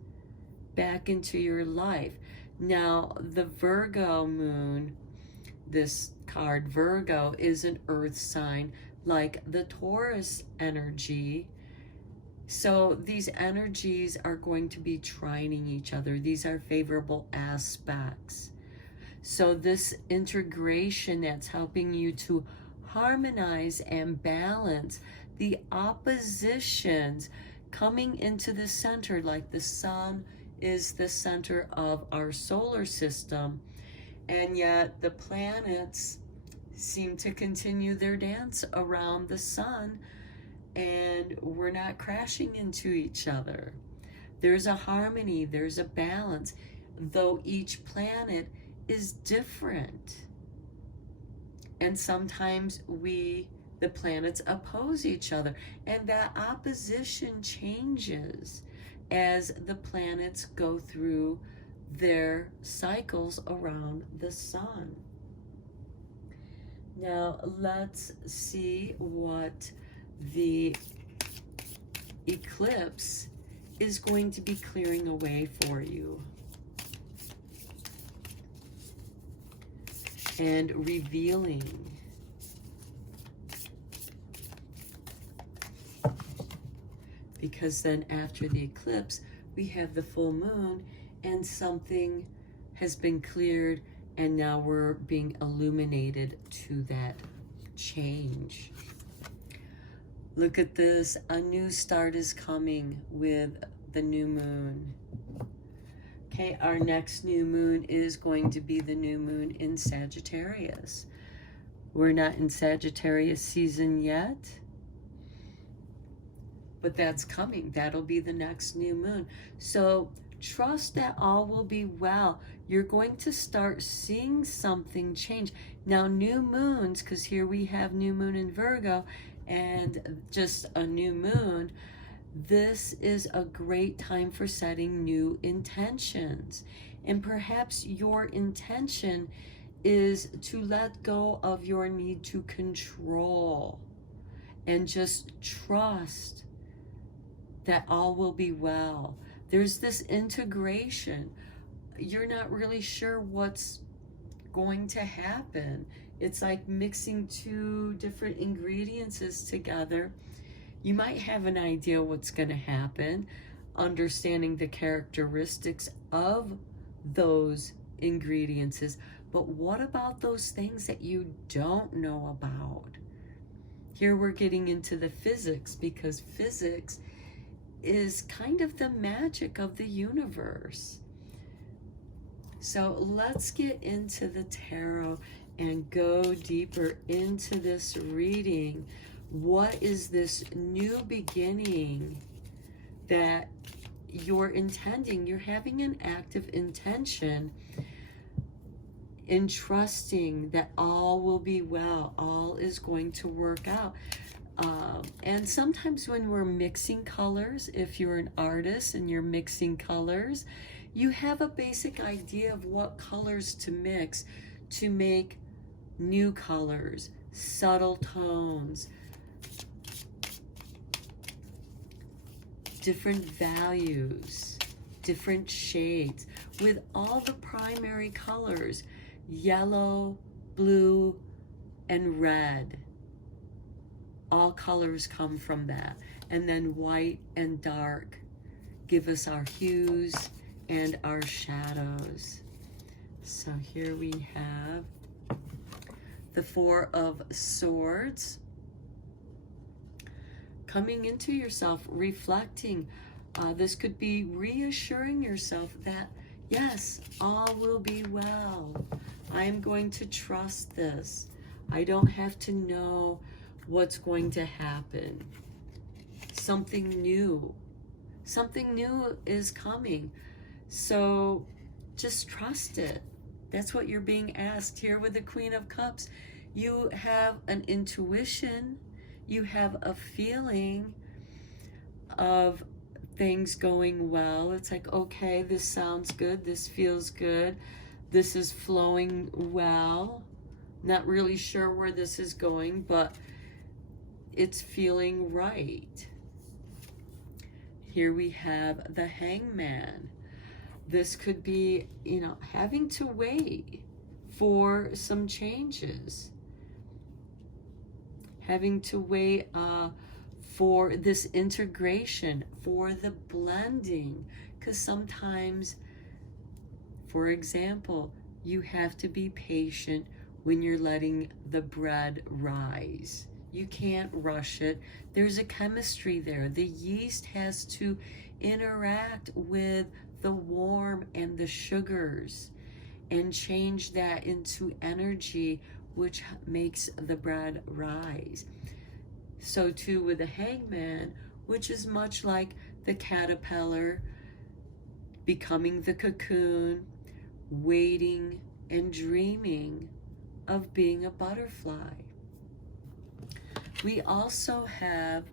back into your life. Now, the Virgo moon, this card Virgo, is an earth sign like the Taurus energy. So these energies are going to be trining each other. These are favorable aspects. So this integration that's helping you to harmonize and balance the oppositions coming into the center, like the sun is the center of our solar system, and yet the planets seem to continue their dance around the sun, and we're not crashing into each other. There's a harmony, there's a balance, though each planet is different. And sometimes the planets oppose each other, and that opposition changes as the planets go through their cycles around the sun. Now let's see what the eclipse is going to be clearing away for you and revealing. Because then after the eclipse, we have the full moon, and something has been cleared, and now we're being illuminated to that change. Look at this. A new start is coming with the new moon. Okay, our next new moon is going to be the new moon in Sagittarius. We're not in Sagittarius season yet, but that's coming. That'll be the next new moon. So trust that all will be well. You're going to start seeing something change. Now, new moons, because here we have new moon in Virgo and just a new moon, this is a great time for setting new intentions. And perhaps your intention is to let go of your need to control and just trust that all will be well. There's this integration. You're not really sure what's going to happen. It's like mixing two different ingredients together. You might have an idea what's going to happen, understanding the characteristics of those ingredients, but what about those things that you don't know about? Here we're getting into the physics, because physics is kind of the magic of the universe. So let's get into the tarot and go deeper into this reading. What is this new beginning that you're intending? You're having an active intention in trusting that all will be well, all is going to work out. And sometimes when we're mixing colors, if you're an artist and you're mixing colors, you have a basic idea of what colors to mix to make new colors, subtle tones, different values, different shades, with all the primary colors, yellow, blue, and red. All colors come from that. And then white and dark give us our hues and our shadows. So here we have the Four of Swords. Coming into yourself, reflecting. This could be reassuring yourself that, yes, all will be well. I am going to trust this. I don't have to know what's going to happen. Something new is coming. So just trust it. That's what you're being asked here with the Queen of Cups. You have an intuition, you have a feeling of things going well. It's like, okay, this sounds good, this feels good, this is flowing well. Not really sure where this is going, but it's feeling right. Here we have the Hangman. This could be, having to wait for some changes. Having to wait for this integration, for the blending. Because sometimes, for example, you have to be patient when you're letting the bread rise. You can't rush it. There's a chemistry there. The yeast has to interact with the warm and the sugars and change that into energy, which makes the bread rise. So too with the Hangman, which is much like the caterpillar becoming the cocoon, waiting and dreaming of being a butterfly. We also have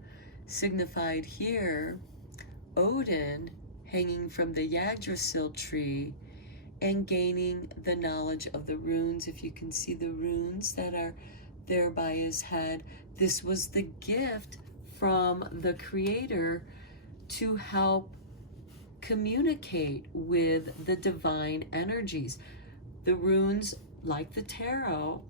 signified here Odin hanging from the Yggdrasil tree and gaining the knowledge of the runes. If you can see the runes that are there by his head, this was the gift from the Creator to help communicate with the divine energies. The runes, like the tarot,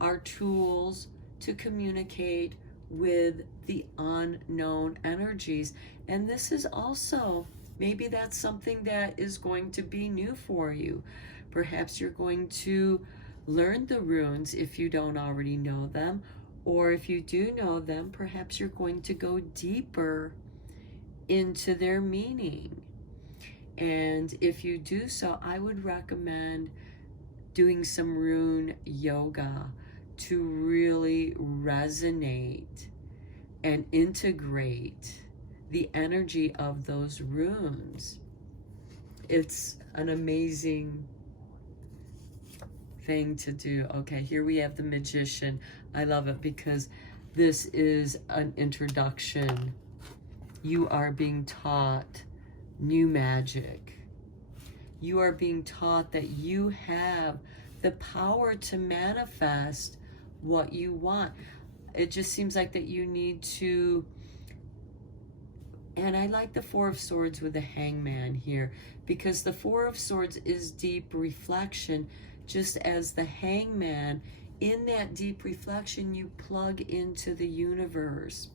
are tools to communicate with the unknown energies. And this is also, maybe that's something that is going to be new for you. Perhaps you're going to learn the runes if you don't already know them, or if you do know them, perhaps you're going to go deeper into their meaning. And if you do so, I would recommend doing some rune yoga to really resonate and integrate the energy of those runes. It's an amazing thing to do. Okay, here we have the Magician. I love it because this is an introduction. You are being taught new magic. You are being taught that you have the power to manifest what you want. It just seems like that you need to, and I like the Four of Swords with the Hangman here, because the Four of Swords is deep reflection, just as the Hangman, in that deep reflection, you plug into the universe.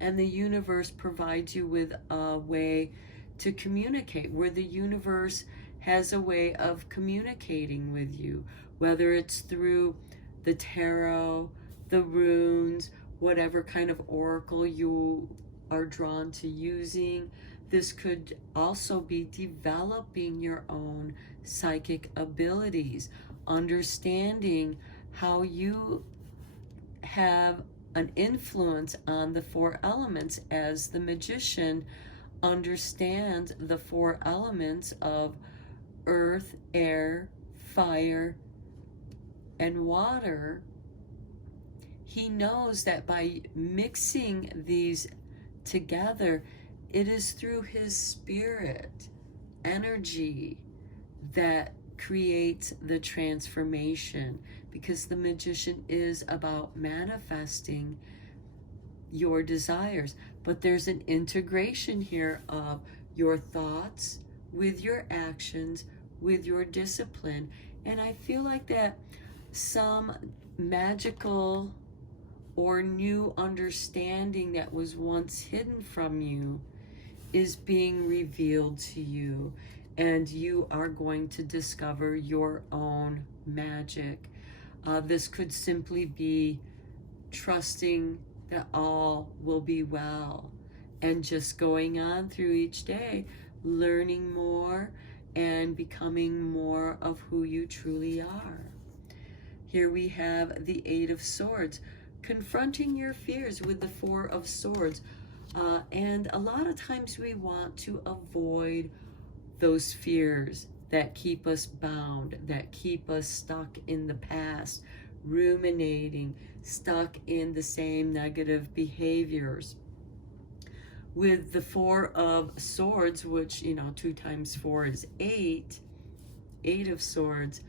And the universe provides you with a way to communicate, where the universe has a way of communicating with you, whether it's through the tarot, the runes, whatever kind of oracle you are drawn to using. This could also be developing your own psychic abilities, understanding how you have an influence on the four elements, as the Magician understands the four elements of earth, air, fire, and water. He knows that by mixing these together, it is through his spirit energy that creates the transformation, because the Magician is about manifesting your desires. But there's an integration here of your thoughts with your actions, with your discipline. And I feel like that some magical or new understanding that was once hidden from you is being revealed to you, and you are going to discover your own magic. This could simply be trusting that all will be well, and just going on through each day, learning more and becoming more of who you truly are. Here we have the Eight of Swords, confronting your fears with the Four of Swords. And a lot of times we want to avoid those fears that keep us bound, that keep us stuck in the past, ruminating, stuck in the same negative behaviors. With the Four of Swords, which, 2 times 4 is 8, 8 of Swords,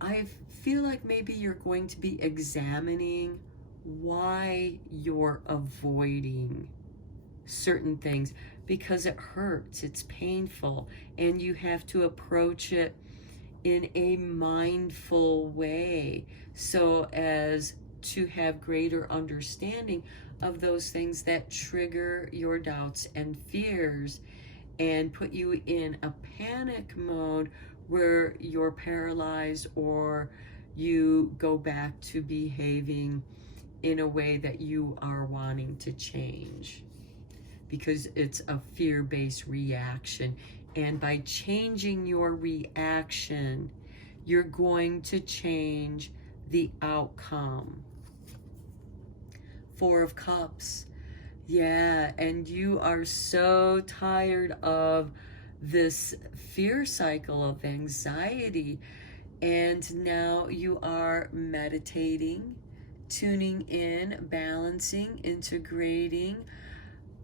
I feel like maybe you're going to be examining why you're avoiding certain things, because it hurts, it's painful, and you have to approach it in a mindful way so as to have greater understanding of those things that trigger your doubts and fears and put you in a panic mode where you're paralyzed or you go back to behaving in a way that you are wanting to change, because it's a fear-based reaction. And by changing your reaction, you're going to change the outcome. Four of Cups. Yeah, and you are so tired of this fear cycle of anxiety. And now you are meditating, tuning in, balancing, integrating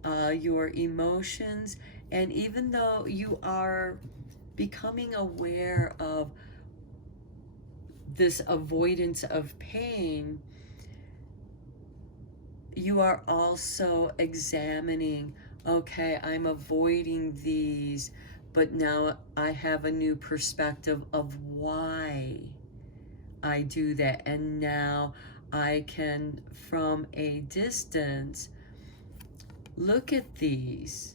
your emotions. And even though you are becoming aware of this avoidance of pain, you are also examining, okay, I'm avoiding these, but now I have a new perspective of why I do that. And now I can, from a distance, look at these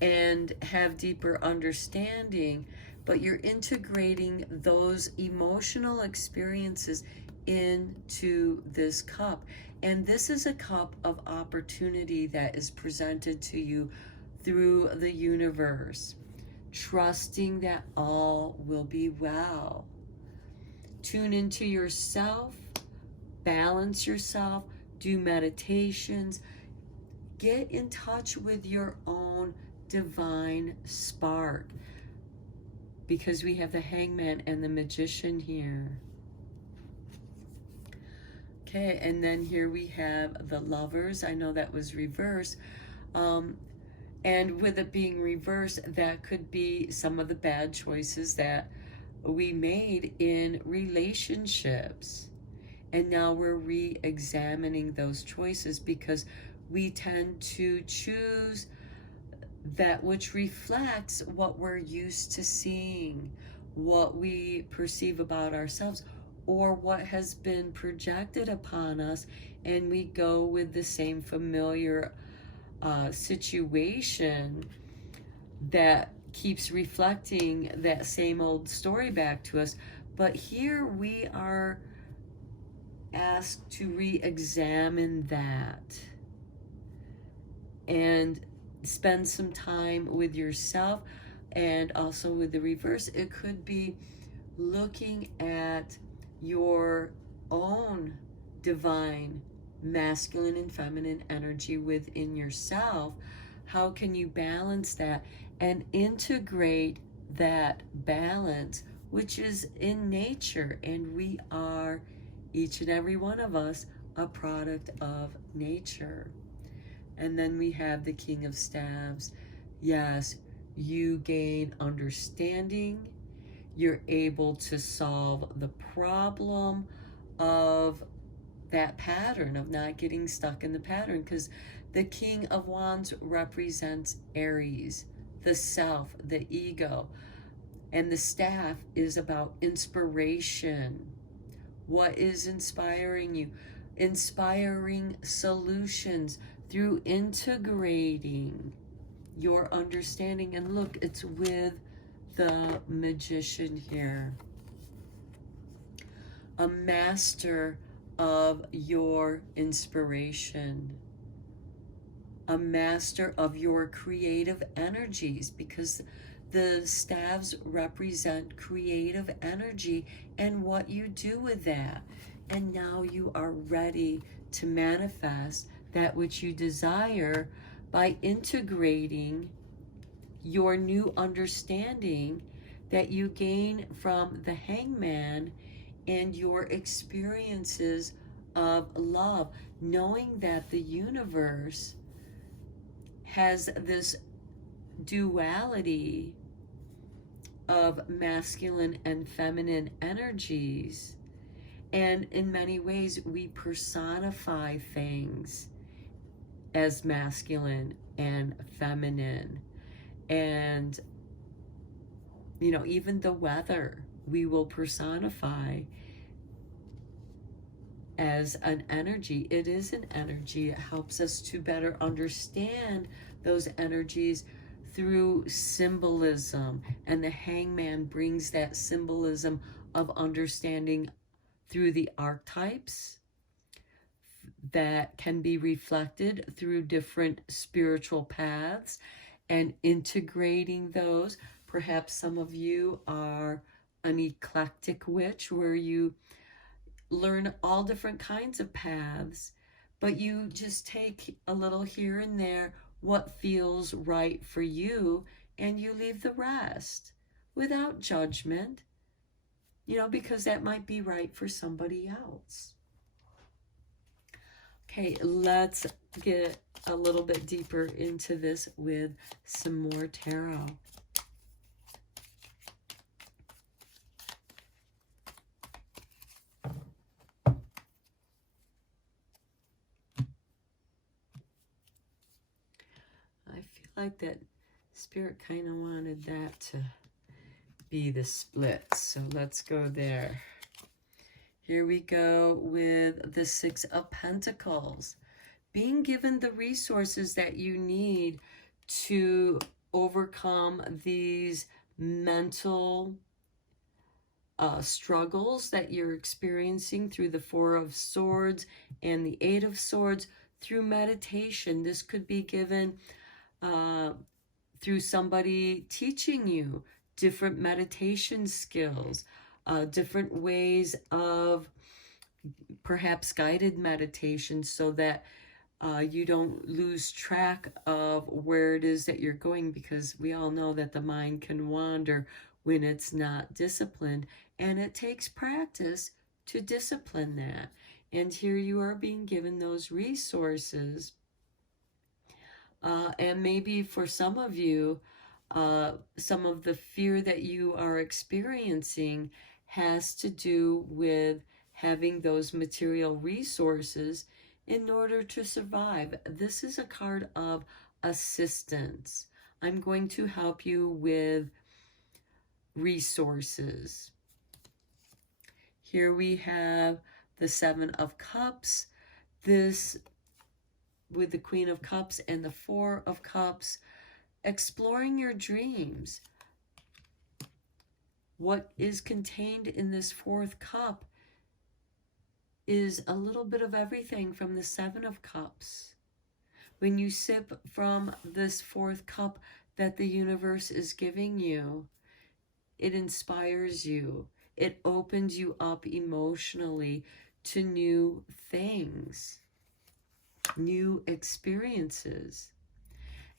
and have deeper understanding, but you're integrating those emotional experiences into this cup. And this is a cup of opportunity that is presented to you through the universe, trusting that all will be well. Tune into yourself, balance yourself, do meditations, get in touch with your own divine spark, because we have the Hangman and the Magician here. Okay, and then here we have the Lovers. I know that was reversed. And with it being reversed, that could be some of the bad choices that we made in relationships. And now we're re-examining those choices, because we tend to choose that which reflects what we're used to seeing, what we perceive about ourselves, or what has been projected upon us, and we go with the same familiar situation that keeps reflecting that same old story back to us. But here we are asked to re-examine that and spend some time with yourself, and also with the reverse. It could be looking at your own divine masculine and feminine energy within yourself. How can you balance that and integrate that balance, which is in nature? And we are, each and every one of us, a product of nature. And then we have the King of Staves. Yes, you gain understanding. You're able to solve the problem of that pattern, of not getting stuck in the pattern, because the King of Wands represents Aries, the self, the ego. And the staff is about inspiration. What is inspiring you? Inspiring solutions through integrating your understanding. And look, it's with the Magician here. A master of your inspiration. a master of your creative energies, because the staves represent creative energy and what you do with that. And now you are ready to manifest that which you desire by integrating your new understanding that you gain from the hangman and your experiences of love, knowing that the universe has this duality of masculine and feminine energies. And in many ways, we personify things as masculine and feminine. And, you know, even the weather, we will personify as an energy. It is an energy. It helps us to better understand those energies through symbolism. And the hangman brings that symbolism of understanding through the archetypes that can be reflected through different spiritual paths and integrating those. Perhaps some of you are an eclectic witch where you learn all different kinds of paths, but you just take a little here and there, what feels right for you, and you leave the rest without judgment, you know, because that might be right for somebody else. Okay, let's get a little bit deeper into this with some more tarot. I feel like that Spirit kind of wanted that to be the split, so let's go there. Here we go with the Six of Pentacles. Being given the resources that you need to overcome these mental struggles that you're experiencing through the Four of Swords and the Eight of Swords through meditation. This could be given through somebody teaching you different meditation skills, different ways of perhaps guided meditation, so that you don't lose track of where it is that you're going, because we all know that the mind can wander when it's not disciplined, and it takes practice to discipline that. And here you are being given those resources. And maybe for some of you, some of the fear that you are experiencing has to do with having those material resources in order to survive. This is a card of assistance. I'm going to help you with resources. Here we have the Seven of Cups. This with the Queen of Cups and the Four of Cups, exploring your dreams. What is contained in this fourth cup is a little bit of everything from the Seven of Cups. When you sip from this fourth cup that the universe is giving you, it inspires you. It opens you up emotionally to new things, new experiences.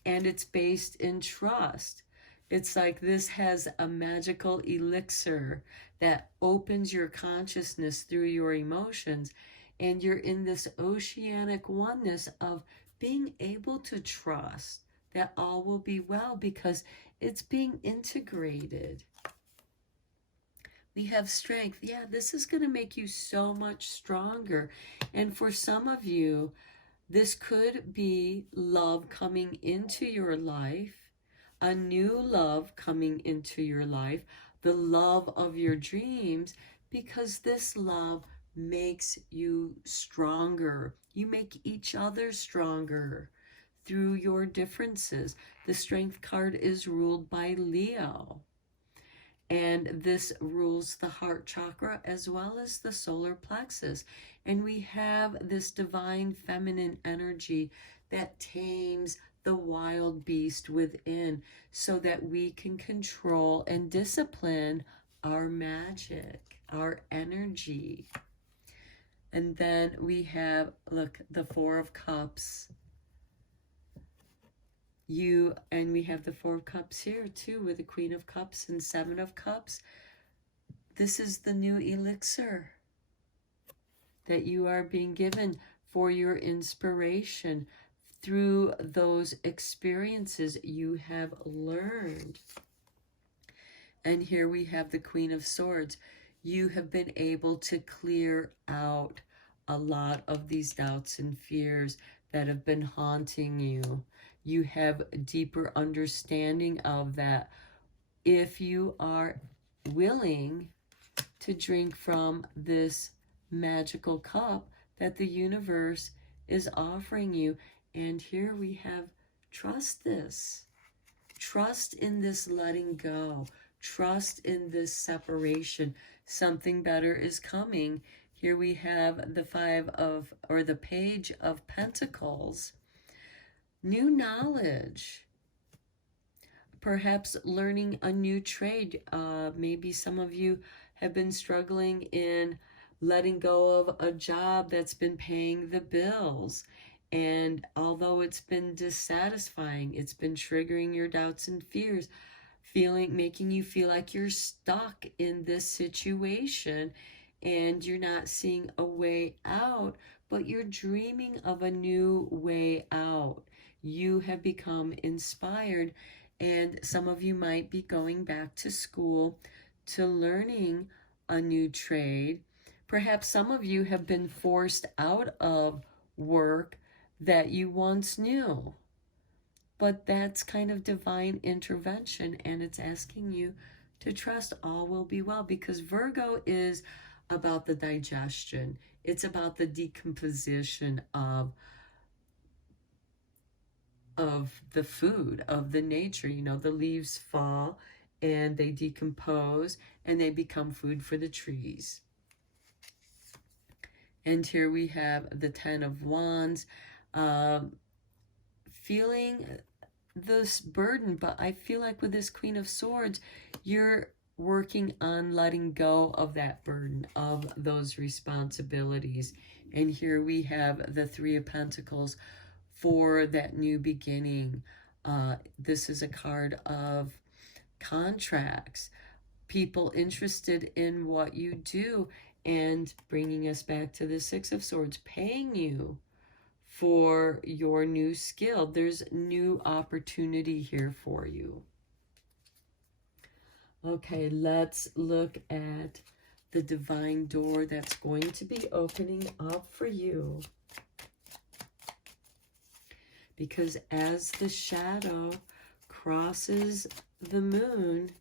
And it's based in trust. It's like this has a magical elixir that opens your consciousness through your emotions, and you're in this oceanic oneness of being able to trust that all will be well because it's being integrated. We have strength. Yeah, this is going to make you so much stronger. And for some of you, this could be love coming into your life, a new love coming into your life, the love of your dreams, because this love makes you stronger. You make each other stronger through your differences. The Strength card is ruled by Leo. And this rules the heart chakra as well as the solar plexus. And we have this divine feminine energy that tames the wild beast within so that we can control and discipline our magic, our energy. And then we have, look, the Four of Cups. And we have the Four of Cups here too, with the Queen of Cups and Seven of Cups. This is the new elixir that you are being given for your inspiration through those experiences you have learned. And here we have the Queen of Swords. You have been able to clear out a lot of these doubts and fears that have been haunting you. You have a deeper understanding of that. If you are willing to drink from this magical cup that the universe is offering you. And here we have trust this. Trust in this letting go. Trust in this separation. Something better is coming. Here we have the the Page of Pentacles. New knowledge. Perhaps learning a new trade. Maybe some of you have been struggling in letting go of a job that's been paying the bills. And although it's been dissatisfying, it's been triggering your doubts and fears, making you feel like you're stuck in this situation and you're not seeing a way out, but you're dreaming of a new way out. You have become inspired, and some of you might be going back to school to learning a new trade. Perhaps some of you have been forced out of work that you once knew. But that's kind of divine intervention, and it's asking you to trust all will be well, because Virgo is about the digestion. It's about the decomposition of the food, of the nature. You know, the leaves fall and they decompose and they become food for the trees. And here we have the Ten of Wands, feeling this burden, but I feel like with this Queen of Swords, you're working on letting go of that burden, of those responsibilities. And here we have the Three of Pentacles for that new beginning. This is a card of contracts, people interested in what you do, and bringing us back to the Six of Swords, paying you for your new skill. There's new opportunity here for you. Okay, let's look at the divine door that's going to be opening up for you. Because as the shadow crosses the moon,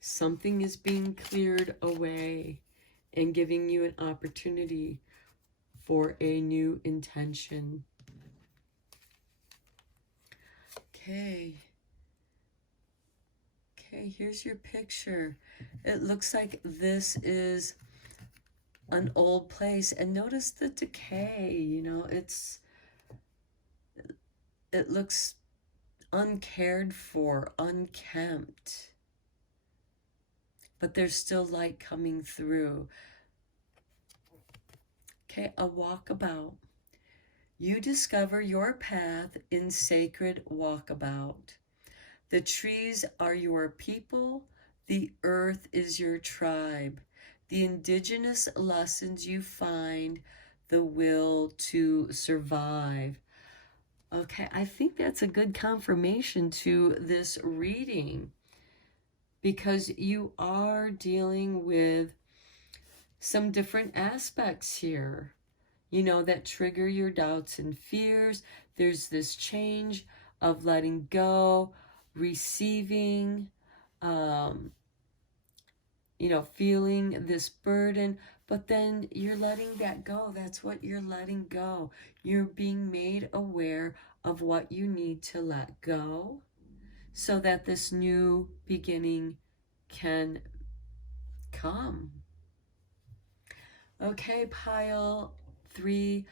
something is being cleared away and giving you an opportunity for a new intention. Okay, here's your picture. It looks like this is an old place, and notice the decay. You know, it looks uncared for, unkempt, but there's still light coming through. Okay, a walkabout. You discover your path in sacred walkabout. The trees are your people. The earth is your tribe. The indigenous lessons you find, the will to survive. Okay, I think that's a good confirmation to this reading, because you are dealing with some different aspects here, you know, that trigger your doubts and fears. There's this change of letting go, receiving, you know, feeling this burden, but then you're letting that go. That's what you're letting go. You're being made aware of what you need to let go so that this new beginning can come. Okay, pile 3,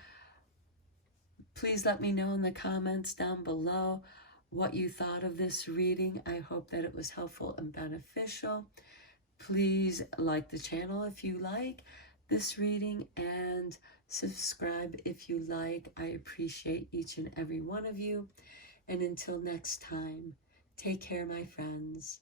please let me know in the comments down below what you thought of this reading. I hope that it was helpful and beneficial. Please like the channel if you like this reading, and subscribe if you like. I appreciate each and every one of you. And until next time, take care, my friends.